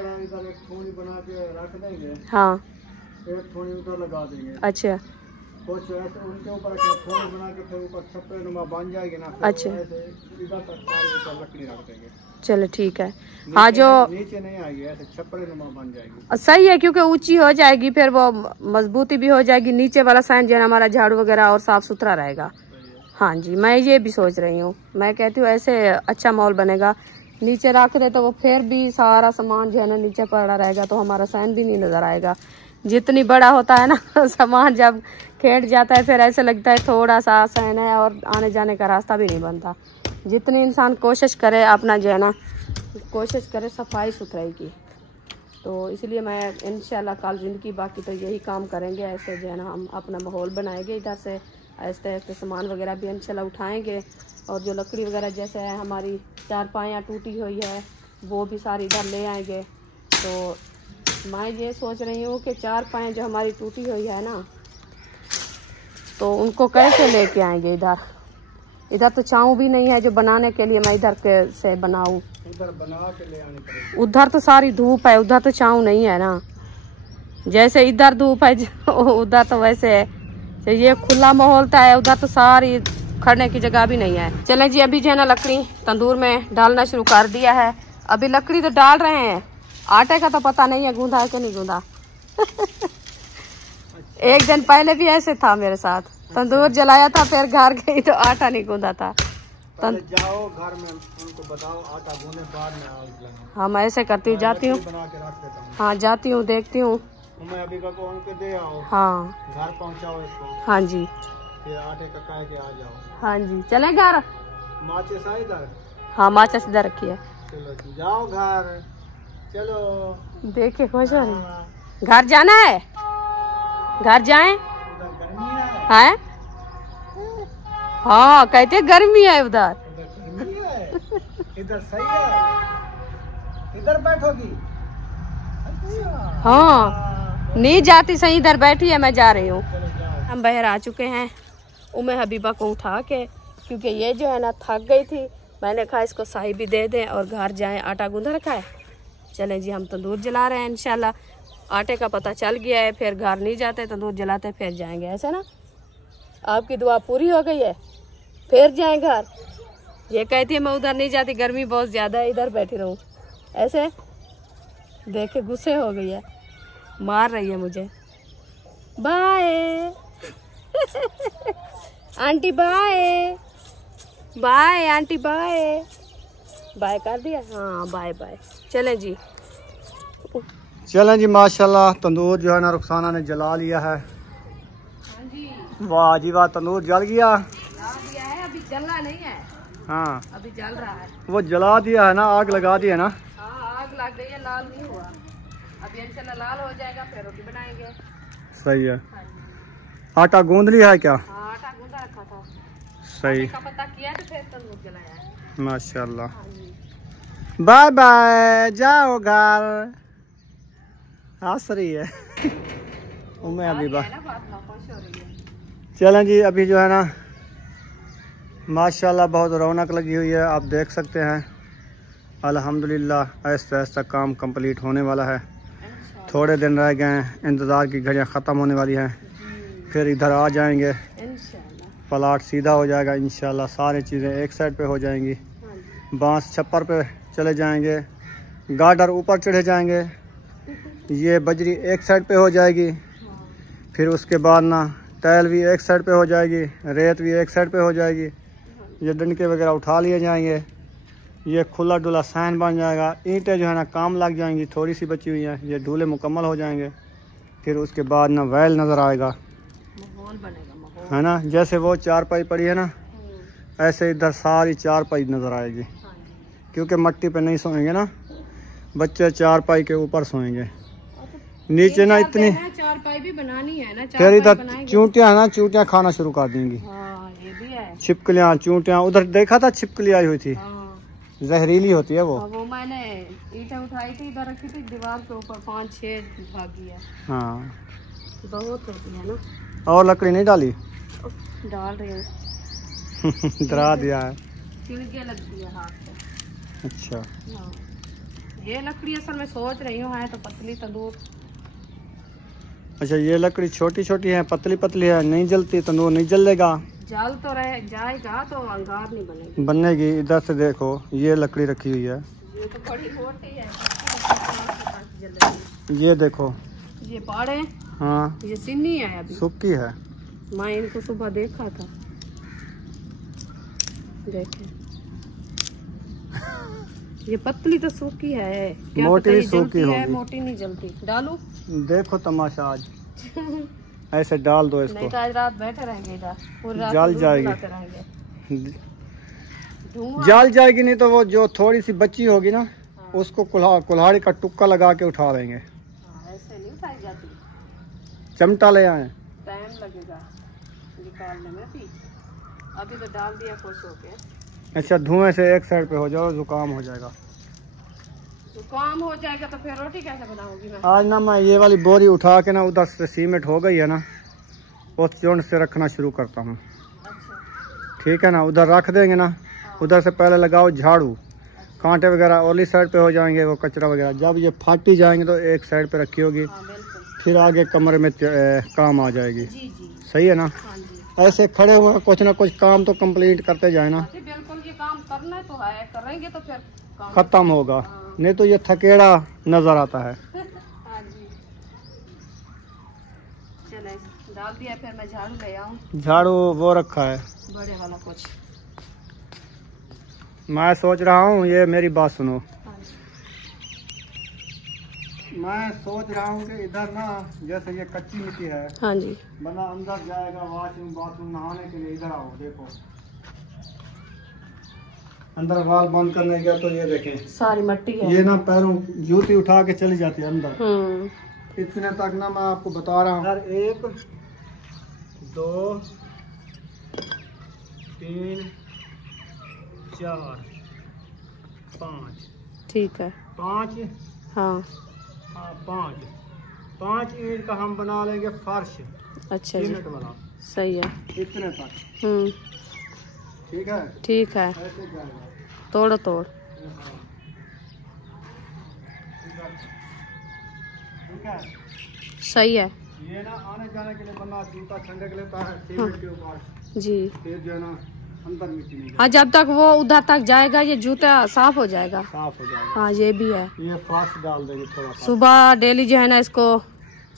हाँ लगा देंगे। अच्छा कुछ उनके ऊपर बना के फिर ऊपर छप्पर नुमा बन जाएगी ना, अच्छा इधर तक लकड़ी रख देंगे। चलो ठीक है। हाँ जो नीचे नहीं आएगी, ऐसे छप्पर नुमा बन जाएगी। सही है क्योंकि ऊंची हो जाएगी फिर वो मजबूती भी हो जाएगी, नीचे वाला साइन जो है हमारा झाड़ू वगैरह और साफ सुथरा रहेगा। हाँ जी मैं ये भी सोच रही हूँ, मैं कहती हूँ ऐसे अच्छा माहौल बनेगा। नीचे रख दे तो वो फिर भी सारा सामान जो है ना नीचे पड़ा रहेगा तो हमारा साइन भी नहीं नजर आएगा। जितनी बड़ा होता है ना सामान जब खेट जाता है फिर ऐसे लगता है थोड़ा सा साइन है और आने जाने का रास्ता भी नहीं बनता। जितनी इंसान कोशिश करे अपना जो है ना कोशिश करे सफाई सुथराई की, तो इसलिए मैं इंशाल्लाह कल ज़िंदगी बाकी तो यही काम करेंगे। ऐसे जो है ना हम अपना माहौल बनाएंगे, इधर से ऐसे ऐसे सामान वगैरह भी इंशाल्लाह उठाएंगे। और जो लकड़ी वगैरह जैसे है हमारी चारपाइयाँ टूटी हुई है वो भी सारी इधर ले आएंगे। तो मैं ये सोच रही हूँ कि चारपाइयाँ जो हमारी टूटी हुई है ना तो उनको कैसे लेके आएंगे इधर। इधर तो छाँव भी नहीं है जो बनाने के लिए मैं इधर के से बनाऊँ, उधर बना के ले आने पड़ेगा। उधर तो सारी धूप है, उधर तो छाँव नहीं है ना, जैसे इधर धूप है उधर तो वैसे है। तो ये खुला माहौल था है, उधर तो सारी खड़ने की जगह भी नहीं है। चलें जी अभी जो है ना लकड़ी तंदूर में डालना शुरू कर दिया है। अभी लकड़ी तो डाल रहे हैं, आटे का तो पता नहीं है गूंदा है कि नहीं गूंदा एक दिन पहले भी ऐसे था मेरे साथ, तंदूर जलाया था फिर घर गई तो आटा नहीं गूंदा था। जाओ घर में उनको बताओ आटा गूंदे बाद में आग। हाँ मैं ऐसे करती हूँ, जाती हूँ, हाँ जाती हूँ देखती हूँ, मैं अभी का उनको दे आओ, हाँ घर पहुँचाओ इसको, हाँ जी फिर आटे का कह के आ जाओ। हाँ जी चले घर, माचिस है इधर, हाँ माचिस इधर रखी है। चलो जाओ घर, चलो देखिए खुश हो रही, घर जाना है, घर जाएं है? हाँ कहते गर्मी है उधर, इधर सही है, इधर बैठोगी। हाँ नहीं जाती सही, इधर बैठी है मैं जा रही हूँ। हम बाहर आ चुके हैं, उम्मे हबीबा को उठा के क्योंकि ये जो है ना थक गई थी। मैंने कहा इसको साही भी दे दें और घर जाएं। आटा गूंदा रखा है। चलें जी हम तंदूर जला रहे हैं। इंशाल्लाह आटे का पता चल गया है, फिर घर नहीं जाते, तंदूर जलाते फिर जाएंगे, ऐसा ना। आपकी दुआ पूरी हो गई है, फिर जाएं घर। ये कहती है मैं उधर नहीं जाती, गर्मी बहुत ज़्यादा है, इधर बैठी रहूँ। ऐसे देखे गुस्से हो गई है, मार रही है मुझे। Bye aunty, bye bye aunty, bye bye कर दिया। हाँ बाय बाय। चलें जी। चलें जी, माशाल्लाह तंदूर जो है ना रुखसाना ने जला लिया है। वाह जी वाह, तंदूर जल गया। है, अभी जलना नहीं है। हाँ अभी जल रहा है। वो जला दिया है ना, आग लगा दी है ना। हाँ आग लग गई है, लाल नहीं हुआ। अभी इंशाल्लाह लाल हो जाएगा, फिर रोटी बनाएंगे। सही है। आटा गूंद लिया है क्या? हाँ आटा गूंदा रखा था। सही का पता किया तो फिर तंदूर जलाया है। माशाल्लाह। बाय बाय, जाओ घर। हंस रही है उम्मे हबीबा। चलें जी, अभी जो है ना माशाल्लाह बहुत रौनक लगी हुई है, आप देख सकते हैं। अल्हम्दुलिल्लाह ऐसा ऐसा काम कंप्लीट होने वाला है। थोड़े दिन रह गए हैं, इंतज़ार की घड़ियाँ ख़त्म होने वाली हैं, फिर इधर आ जाएंगे, प्लाट सीधा हो जाएगा इंशाल्लाह। सारी चीज़ें एक साइड पे हो जाएंगी, बांस छप्पर पे चले जाएंगे, गार्डर ऊपर चढ़े जाएंगे, ये बजरी एक साइड पे हो जाएगी, फिर उसके बाद ना टाइल भी एक साइड पे हो जाएगी, रेत भी एक साइड पे हो जाएगी, ये डंडके वगैरह उठा लिए जाएंगे, ये खुला डुला सैन बन जाएगा। ईंटें जो है ना काम लग जाएंगी, थोड़ी सी बची हुई हैं, ये ढूले मुकम्मल हो जाएंगे। फिर उसके बाद ना वैल नज़र आएगा, माहौल बनेगा, माहौल। है ना। जैसे वो चारपाई पड़ी है ना, ऐसे इधर सारी चारपाई नज़र आएगी, क्योंकि मट्टी पे नहीं सोएंगे ना बच्चे, चारपाई के ऊपर सोएंगे। नीचे ना इतनी चारपाई भी बनानी है ना, फिर इधर चूंटियाँ ना, चूंटियाँ खाना शुरू कर देंगी। हाँ, ये भी है। छिपकलियाँ, चूंटियाँ, उधर देखा था छिपकली आई हुई थी। हाँ। जहरीली होती है वो। वो मैंने ईंटें उठाई थी, इधर रखी थी दीवार के ऊपर, 5-6 भागी है। हाँ बहुत होती है ना। और लकड़ी नहीं डाली? डाल रही हूँ डरा दिया है, छिलके लगती है हाथ पे। अच्छा हाँ। ये लकड़ी असल में सोच रही हूँ है तो पतली तंदूर। अच्छा, ये लकड़ी छोटी छोटी है, पतली पतली है, नहीं जलती, तंदूर नहीं जलेगा। जल तो रह जाएगा तो अंगार नहीं बनेगी। बनेगी। इधर से देखो, ये लकड़ी रखी हुई है, ये तो बड़ी मोटी है। ये देखो, ये पाड़े। हाँ ये सिन्नी है, अभी सूखी है। मैं इनको सुबह देखा था, देखे। ये पतली तो सूखी है, क्या मोटी पता ये सूखी जलती है, होगी। मोटी नहीं जलती। डालू देखो तमाशा आज ऐसे डाल दो इसको। नहीं तो आज रात बैठे रहेंगे इधर, पूरी रात जल दूध जाएगी। पिलाते रहेंगे। धुआं। जल जाएगी नहीं तो वो जो थोड़ी सी बची होगी ना, उसको कुल्हाड़ी का टुक्का लगा के उठा देंगे। हाँ, ऐसे नहीं उठाई जाती, चमटा ले आए। टाइम लगेगा निकालने में भी। अभी तो डाल दिया खुश होके। अच्छा, धुएं से एक साइड पे हो जाओ, जुकाम हो जाएगा। जुकाम हो जाएगा तो फिर रोटी कैसे बनाऊंगी मैं? आज ना मैं ये वाली बोरी उठा के ना, उधर से सीमेंट हो गई है ना, उस चूर्ण से रखना शुरू करता हूँ। अच्छा। ठीक है ना, उधर रख देंगे ना। उधर से पहले लगाओ झाड़ू, कांटे वगैरह ओली साइड पे हो जाएंगे, वो कचरा वगैरह। जब ये फाटी जाएंगे तो एक साइड पे रखी होगी, हाँ, बिल्कुल। फिर आगे कमरे में काम आ जाएगी। जी जी। सही है ना। हाँ जी। ऐसे खड़े हुए कुछ ना कुछ काम तो कंप्लीट करते जाए ना, जी बिल्कुल, ये काम करना तो है, करेंगे तो फिर काम। खत्म होगा। हाँ। नहीं तो ये थकेड़ा नजर आता है। हाँ जी। चले डाल दिया, फिर मैं झाड़ू ले आऊँ। झाड़ू वो रखा है बड़े वाला कुछ। मैं सोच रहा हूँ, ये मेरी बात सुनो। हाँ जी। मैं सोच रहा हूँ कि इधर ना, जैसे ये कच्ची मिट्टी है, हाँ जी। बंदा अंदर जाएगा वॉशरूम बाथरूम नहाने के लिए, इधर आओ देखो, अंदर वाल बंद करने गया तो ये देखें सारी मट्टी है। ये ना पैरों जूती उठा के चली जाती है अंदर। इतने तक ना मैं आपको बता रहा हूँ। 1 2 3 4 5। ठीक है। 5 हाँ। 5 ईंट का हम बना लेंगे फर्श। अच्छा जी, सीमेंट वाला। सही है। इतने तक। ठीक है, ठीक है, ऐसे जाएगा। तोड़ तोड़। ठीक है, सही है ये ना आने जाने के लिए बंदा जूता ठंडे के लेता है सीमेंट के ऊपर, जी। फिर जो है ना अंदर मिट्टी नहीं हाँ, जब तक वो उधर तक जाएगा ये जूता साफ हो जाएगा। साफ हो जाएगा। हाँ, ये भी है। ये फास्ट डाल देंगे थोड़ा सा। सुबह डेली जो है ना इसको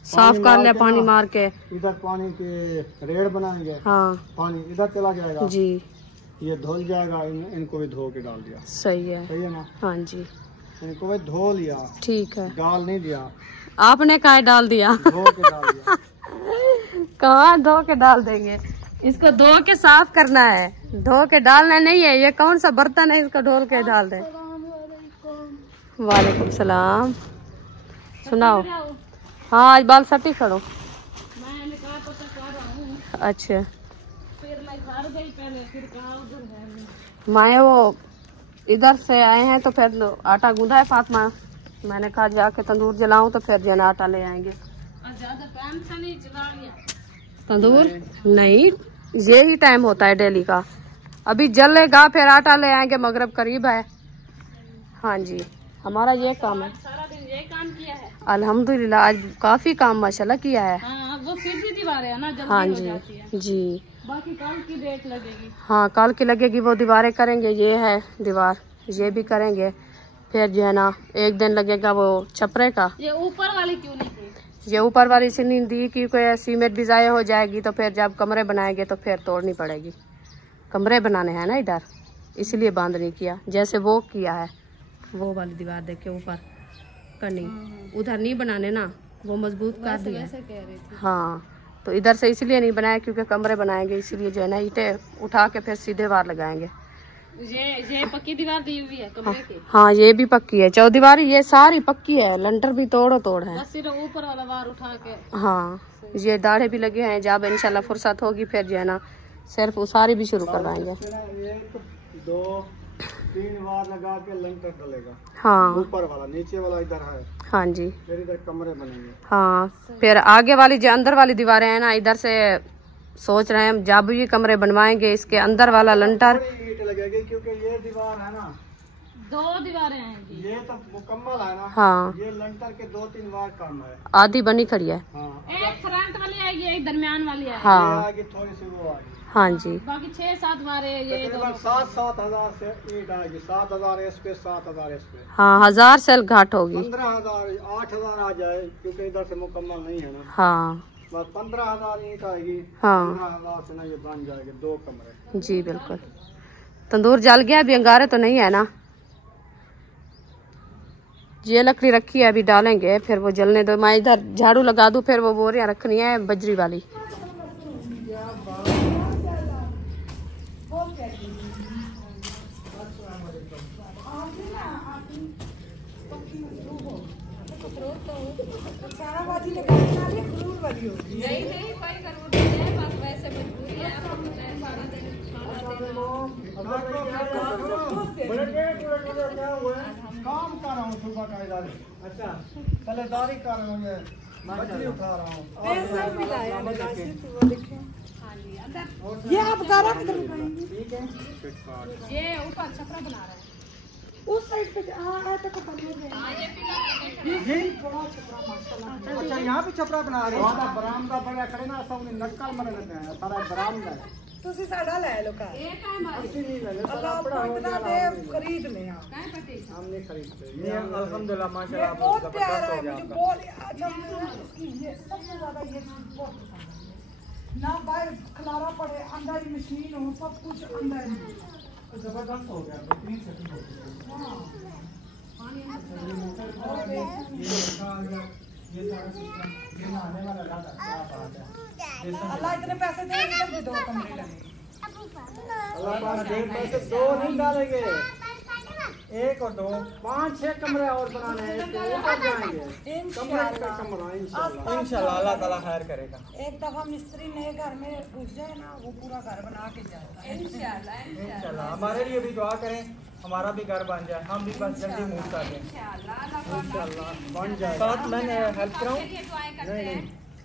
साफ कर ले, पानी मार के। इधर पानी के रेड़ बनाएंगे। हाँ, पानी इधर चला जाएगा जी। ये धुल जाएगा, इनको भी धो के डाल दिया। सही है, सही है ना? हाँ जी, इनको भी धो लिया। ठीक है, डाल नहीं दिया, आपने काय डाल दिया? धो के डाल दिया। कहाँ धो के डाल देंगे, इसको धो के साफ करना है, धो के डालना नहीं है। ये कौन सा बर्तन है इसको ढोल के डाल दे। वालेकुम सलाम। सुनाओ। हाँ, आज बाल सटी खड़ो। अच्छा, मैं वो इधर से आए हैं तो फिर आटा गूंदा है फातिमा, मैंने कहा जाके तंदूर जलाऊं तो फिर जो है आटा ले आएंगे। तंदूर नहीं, यही टाइम होता है डेली का। अभी जलेगा फिर आटा ले आएंगे, मगरिब करीब है। हाँ जी, हमारा ये काम है। सारा दिन ये काम किया है अल्हम्दुलिल्लाह, आज काफी काम माशाल्लाह किया है। हाँ, वो सीधी दीवार है ना, जल्दी हाँ हो जी, जाती है। जी। बाकी कल की डेट लगेगी। हाँ, कल की लगेगी, वो दीवारें करेंगे। ये है दीवार, ये भी करेंगे। फिर जो है ना एक दिन लगेगा वो छपरे का। ये ऊपर वाली क्यों नहीं थी? ये ऊपर वाली से नहीं दी क्योंकि सीमेंट भी ज़ाया हो जाएगी, तो फिर जब कमरे बनाएंगे तो फिर तोड़नी पड़ेगी। कमरे बनाने हैं ना इधर, इसलिए बंद नहीं किया। जैसे वो किया है, वो वाली दीवार देख के ऊपर करनी, उधर नहीं बनाने ना, वो मजबूत कर दिया। ऐसे कह रही थी। हाँ, तो इधर से इसलिए नहीं बनाया क्योंकि कमरे बनाएंगे, इसीलिए जो है ना ईंटें उठा के फिर सीधे वार लगाएंगे। ये पक्की दीवार दी हुई है कमरे की। हाँ, ये भी पक्की है, चौदीवारी ये सारी पक्की है, लंटर भी तोड़ो तोड़ है। बस सिर्फ ऊपर वाला वार उठा के। हाँ, ये दाढ़े भी लगे हैं, जब इंशाल्लाह फुर्सत होगी फिर जो है ना सिर्फ उसारी भी शुरू करवाएंगे। 1 2 3 बार लगा के लंटर डलेगा। हाँ, ऊपर वाला, नीचे वाला इधर है। हाँ जी, फिर इधर कमरे बनेंगे। हाँ। फिर आगे वाली जो अंदर वाली दीवारें हैं ना, इधर से सोच रहे हैं जब ये कमरे बनवाएंगे इसके अंदर वाला लंटर ईंट लगेगी क्योंकि ये दीवार है ना, 2 दीवारें हैं। ये तो मुकम्मल है ना। हाँ, ये लंटर के 2-3 बार कम है। आधी बनी खड़ी है। हाँ, एक फ्रंट वाली आएगी, एक दरमियान वाली आएगी। हाँ, ये आगे थोड़ी सी वो आएगी। हाँ जी, बाकी 6-7 वारे ये तकरीबन 7-7 हजार से ईंट आएगी। 7,000 इस पे, 7,000 इस पे। हाँ, 1000 सेल घाट होगी। 15,000 8,000 आ जाए क्योंकि इधर से मुकम्मल नहीं है ना। हाँ, बस 15,000 ईंट आएगी। हाँ 15,000 से ना ये बन जाएगी 2 कमरे। जी, बिल्कुल। तंदूर जल गया, अभी अंगारे तो नहीं है ना। ये लकड़ी रखी है, अभी डालेंगे, फिर वो जलने दो। मैं इधर झाड़ू लगा दूं, फिर वो बोरियां रखनी है बजरी वाली। काम कर रहा हूँ सुबह का इधर। अच्छा, तलेदारी कर रहा हूँ, ये मछली उठा रहा हूँ। ये आप गारा किधर ठीक है। ये ऊपर छपरा बना रहा है। उस साइड पे हाँ तक बन गया। अच्छा, यहाँ पे छपरा बना रहे हैं। बरामदा बड़ा खड़े ना, सब नक्कल मरे लेते हैं। सारा बरामदा है। ਤੁਸੀਂ ਸਾਡਾ ਲੈ ਲੋ ਘਰ ਅੱਲਾਹ ਪਟਦਾ ਦੇ ਖਰੀਦ ਲਿਆ हमने खरीदते। ये अल्हम्दुलिल्लाह माशाल्लाह बहुत प्यारा है मुझे, बहुत अच्छा। ये सबसे ज्यादा ये चीज बहुत पसंद है ना, बाहर खलारा पड़े, अंदर ही मशीन हो, सब कुछ अंदर ही। जबरदस्त हो गया, बेहतरीन सेटिंग हो गई। ये सारा सिस्टम, ये नहाने वाला लगा, क्या बात है। अल्लाह इतने पैसे दे, इधर भी 2 कमरे लगे। अल्लाह पाक 1.5 पैसे 2 नहीं डालेंगे, 1 और 2 5-6 कमरे और बनाने हैं। इसके ऊपर जाएंगे कमरे का कमरा इंशाल्लाह अल्लाह ताला खैर करेगा। एक दफा मिस्त्री नए घर में घुस जाए ना, वो पूरा घर बना के जाएगा इंशाल्लाह। हमारे लिए भी दुआ करें, हमारा भी घर बन जाए, हम भी बस जल्दी मूव कर दें इंशाल्लाह, बन जाए। साथ मैं हेल्प कराऊं? नहीं,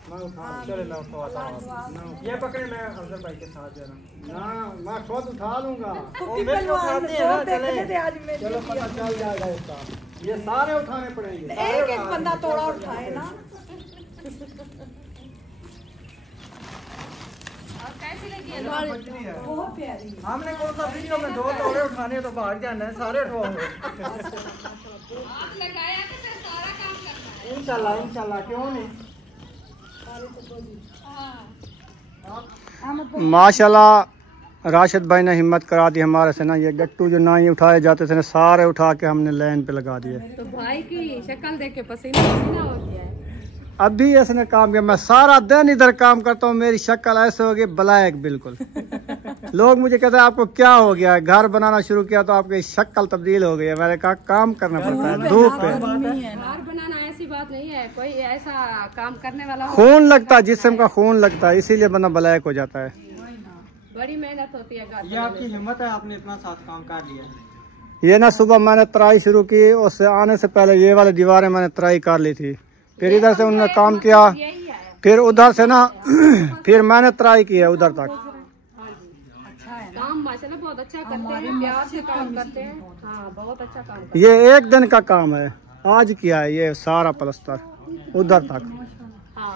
चले मैं उठवाता हूँ। ये पकड़े, मैं अफजल भाई के साथ जाना ना, मैं खुद उठा लूंगा। चलो पता चल जाएगा इसका, ये सारे उठाने पड़ेंगे। एक एक बंदा थोड़ा उठाए ना। बहुत प्यारी है। हमने कौन सा वीडियो में 2 तोड़े उठाने तो बाहर जाना है, सारे उठवाओगे। इंशाल्लाह इंशाल्लाह, क्यों नहीं। माशाल्लाह राशिद भाई ने हिम्मत करा दी हमारे से ना। ये गट्टू जो ना ही उठाए जाते थे ना, सारे उठा के हमने लाइन पे लगा दिए। तो भाई की शक्ल देख के पसीना पसीना हो गया है। अभी इसने काम किया, मैं सारा दिन इधर काम करता हूँ, मेरी शक्ल ऐसे हो गई ब्लैक बिल्कुल। लोग मुझे कहते हैं आपको क्या हो गया, घर बनाना शुरू किया तो आपकी शक्ल तब्दील हो गई है। मैंने कहा काम करना पड़ता है, धूप पे। घर बनाना ऐसी बात नहीं है, कोई ऐसा काम करने वाला खून लगता है, जिस्म का खून लगता है, इसीलिए बंदा ब्लैक हो जाता है। बड़ी मेहनत होती है। ये आपकी हिम्मत है, आपने इतना साथ काम कर लिया। ये ना सुबह मैंने तराई शुरू की, उससे आने से पहले ये वाली दीवारें मैंने तराई कर ली थी। फिर इधर से उन्होंने काम किया, फिर उधर से ना फिर मैंने तराई की है उधर तक। काम माशाल्लाह बहुत अच्छा करते हैं, प्यार से काम करते हैं। हाँ बहुत अच्छा काम करते ये एक दिन का काम है, आज किया है ये सारा प्लस्तर उधर तक। हाँ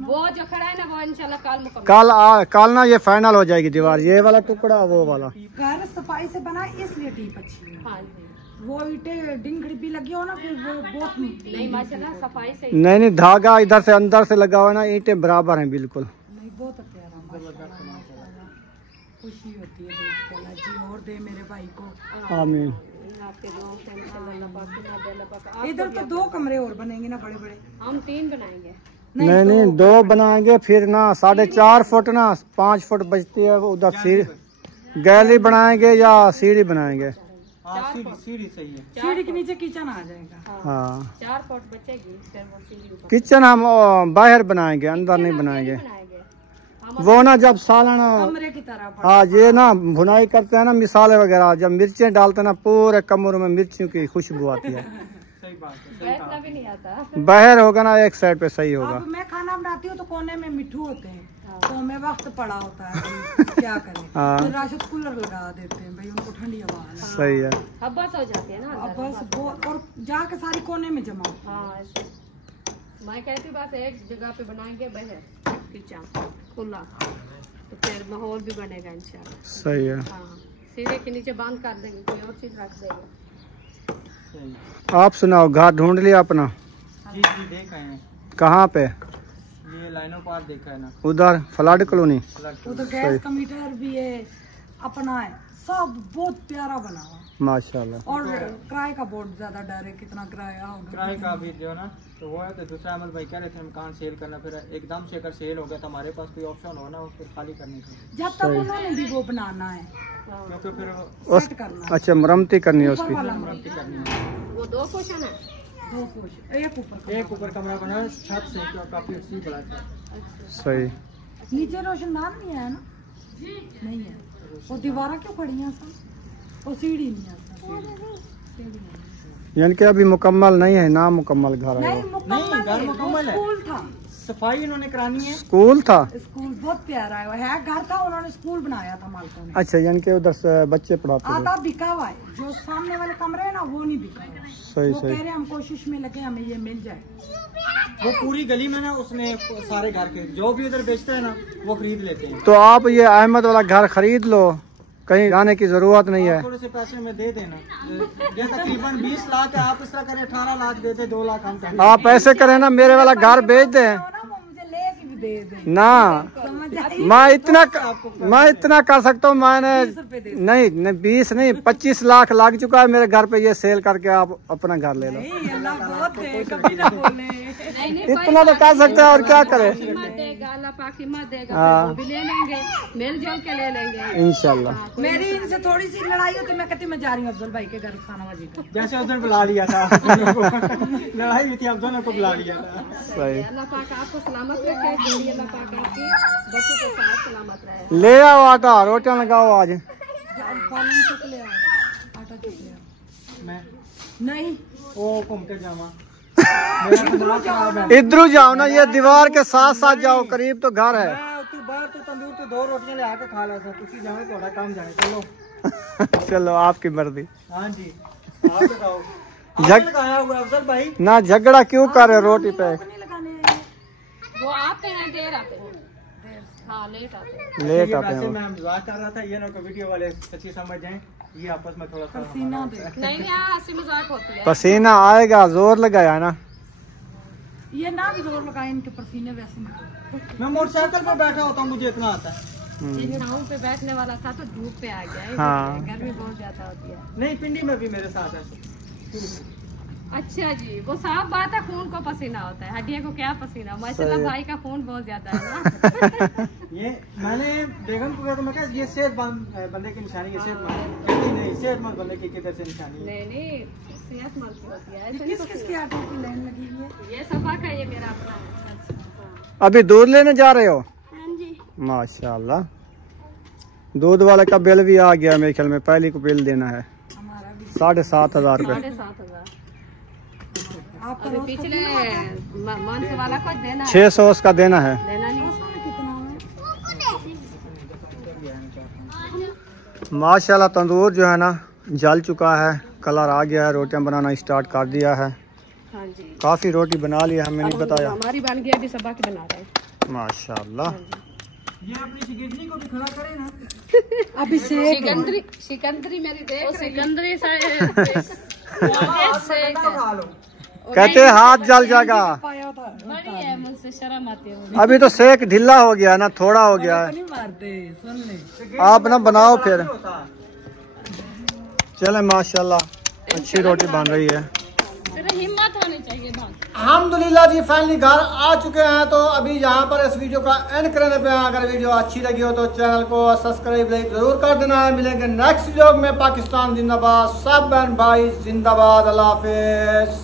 वो जो खड़ा है ना वो इंशाल्लाह कल मुकम्मल। कल ना ये फाइनल हो जाएगी दीवार, ये वाला टुकड़ा वो वाला। घर सफाई से बना इसलिए टीप अच्छी है। हाँ जी। वो ईंटें डिंगड़ी भी लगी हो ना, फिर वो बहुत नहीं माशाल्लाह सफाई से। नहीं धागा इधर से अंदर से लगा हुआ है ना, ईंटें बराबर हैं बिल्कुल। नहीं बहुत प्यारा, खुशी होती है देख के। अल्लाह जी और दे मेरे भाई को। आमीन। आपके दुआओं से इंशाल्लाह अल्लाह पाक अल्लाह पाक। इधर तो 2 कमरे और बनेंगे ना बड़े बड़े। हम 3 बनाएंगे। नहीं 2 बनाएंगे, फिर ना 4.5 फुट ना 5 फुट बचती है, वो उधर सीढ़ी गैलरी बनाएंगे या सीढ़ी बनाएंगे। सीढ़ी सही है। सीढ़ी के नीचे किचन आ जाएगा। हाँ 4 फुट बचेगी, फिर वो सीढ़ी ऊपर। किचन हम बाहर बनाएंगे, अंदर नहीं बनाएंगे। वो ना जब सालाना कमरे की तरह। हाँ ये ना भुनाई करते हैं ना, मिसाले वगैरह जब मिर्चें डालते हैं ना, पूरे कमरों में मिर्चियों की खुशबू आती है। सही बात है। बैठना भी नहीं आता। बाहर होगा ना एक साइड पे सही होगा। अब मैं खाना बनाती हूँ तो कोने में मिट्ठू होते हैं, तो हमें वक्त पड़ा होता है, क्या करें। तो राशिद कूलर लगा देते हैं भाई, उनको ठंडी हवा आए। सही है। हब्बस हो जाती है ना अब बस वो और जाके सारी कोने में जमा। हाँ ऐसे। मैं कहती बस एक जगह पे बनाएंगे बाहर किचन खुला, तो फिर माहौल भी बनेगा इंशाल्लाह। सही है। हाँ सीढ़ी के नीचे बंद कर देंगे, कोई और चीज रख देंगे। आप सुनाओ, घर ढूंढ लिया अपना? जी देखा है। कहाँ पे? ये लाइनों पार देखा है ना, उधर फ्लड कॉलोनी। उधर गैस का मीटर भी है अपना है, सब बहुत प्यारा बना हुआ। माशाल्लाह। और किराए का बहुत ज्यादा डर है, कितना किराया होगा। किराए का भी जो ना तो वो है। तो दूसरा अमल भाई कह रहे थे मकान सेल करना, फिर एकदम से अगर सेल हो गया तो हमारे पास कोई ऑप्शन हो ना उसको खाली करने का, जब तक उन्होंने भी वो बनाना है, क्योंकि फिर सेट करना है। अच्छा मरम्मती करनी है उसकी। मरम्मती करनी है। वो 2 क्वेश्चन है। 2 पोर्शन, एक ऊपर कमरा बना है छत से, काफी अच्छी बड़ा है। सही। नीचे रोशनदान नहीं है ना? नहीं है। वो दीवारा क्यों खड़ी हैं सब? वो सीढ़ी नहीं है। यानी कि अभी मुकम्मल नहीं है, ना मुकम्मल घर है। नहीं वो घर मुकम्मल है। स्कूल था, सफाई इन्होंने करानी है। स्कूल था। स्कूल बहुत प्यारा है, वो है घर था, उन्होंने स्कूल बनाया था मालकों ने। अच्छा यानी कि उधर से बच्चे पढ़ाते थे। आधा बिका हुआ है, जो सामने वाले कमरे है ना वो नहीं बिका हुआ। सही वो सही। कह रहे हम कोशिश में लगे हमें ये मिल जाए। वो पूरी गली में ना उसने सारे घर के जो भी उधर बेचता है ना वो खरीद लेते हैं। तो आप ये अहमद वाला घर खरीद लो, कहीं जाने की जरूरत नहीं है। थोड़े से पैसे में दे देना, ये तकरीबन 20 लाख है, आप इस तरह करें 18 लाख देते, 2 लाख हम करें। आप ऐसे करें ना, मेरे वाला घर बेच दें वो मुझे लेके भी दे दे, ना। समझ आई? मैं इतना कर सकता हूँ। मैंने 20 रुपए दे नहीं 20 नहीं 25 लाख लग चुका है मेरे घर पे, ये सेल करके आप अपना घर ले लो। नहीं, अल्लाह बहुत है, कभी ना बोले। इतना तो कर सकते हैं, और क्या करें। हिम्मत देगा अल्लाह पाक, हिम्मत देगा, फिर वो भी ले लेंगे, मिलजुल के ले लेंगे इंशाल्लाह। मेरी इनसे थोड़ी सी लड़ाई होती, मैं कहती मैं जा रही हूँ अफजल भाई के घर खाना वाजी को। जैसे उस दिन बुला लिया था लड़ाई हुई थी, अब दोनों को बुला लिया था। सही। अल्लाह पाक आपको सलामत रखे, जिंदगी अल्लाह पाक आपकी बच्चों के साथ सलामत रहे। ले आओ आटा, रोटियां लगाओ आज। पालन चुक ले आओ, आटा चुक ले आओ। मैं नहीं ओ घूम के जावा इधर जाओ ना, ये दीवार के साथ साथ जाओ, करीब तो घर है। बाहर तो तंदूर तो 2 रोटियां ले आके खा ला सब, तुसी जाओ थोड़ा काम जाने। चलो चलो आपकी मर्जी। हाँ जी, आप बताओ। झग लगाया हुआ अफजल भाई ना, झगड़ा क्यों कर रहे हो रोटी पे? वो आते हैं देर आते हैं, हाँ लेट आते हैं। लेट आते वैसे हैं। मैं मजाक कर रहा था, ये ना कोई वीडियो वाले सच्ची समझ जाएं, ये आपस में थोड़ा सा पसीना दे। नहीं यहाँ हंसी मजाक होती है। पसीना आएगा, जोर लगाया ना। ये ना भी जोर लगाए, इनके पसीने वैसे निकलते। मैं मोटरसाइकिल पे बैठा होता हूँ, मुझे इतना आता है। ये छाँव पे बैठने वाला था तो धूप पे आ गया है। हाँ। गर्मी बहुत ज्यादा होती है। नहीं, पिंडी में भी मेरे साथ है। अच्छा जी, वो साफ बात है, खून को पसीना होता है, हड्डियों को क्या पसीना। माशाल्लाह भाई का खून बहुत ज्यादा है ना। ये मैंने बेगम को कहा, तो मैं कहा ये सेहतमंद बंदे की निशानी है, सेहतमंद नहीं, सेहतमंद बंदे की किधर से निशानी है? नहीं सेहतमंद की होती है। ऐसे किस किस के आटे की लाइन लगी हुई है? ये सफा का, ये मेरा अपना है। अभी दूध लेने जा रहे हो? हाँ जी। माशाल्लाह, दूध वाले का बिल भी आ गया मेरे ख्याल में। पहले को बिल देना है 7,500 रुपये। 7,500। अभी पिछले मंथ वाला कुछ देना है, 600 उसका देना है। देना नहीं। माशाल्लाह तंदूर जो है ना जल चुका है, कलर आ गया है, रोटियां बनाना स्टार्ट कर दिया है। हाँ जी, काफी रोटी बना ली है, हमें नहीं बताया। हमारी बन गई, अभी सबा की बना रहे हैं। माशाल्लाह। ये अपनी शिकंजरी को भी खड़ा करे ना। अभी से सिकंदरी मेरी देख, सिकंदरी खा लो। कहते हैं हाथ जल जाएगा। पाया था। बड़ी है, मुझसे शर्म आती है। अभी तो सेक ढीला हो गया ना, थोड़ा हो गया है। नहीं मारते, सुन ले। आप ना बनाओ फिर। चले माशाल्लाह अच्छी रोटी बन रही है। हिम्मत होनी चाहिए बात। अल्हम्दुलिल्लाह जी, फाइनली घर आ चुके हैं। तो अभी यहाँ पर इस वीडियो का एंड करने पे हैं। अगर वीडियो अच्छी लगी हो तो चैनल को सब्सक्राइब लाइक जरूर कर देना है। मिलेंगे नेक्स्ट वीडियो में। पाकिस्तान जिंदाबाद, सब बहन भाई जिंदाबाद। अल्लाह हाफिज।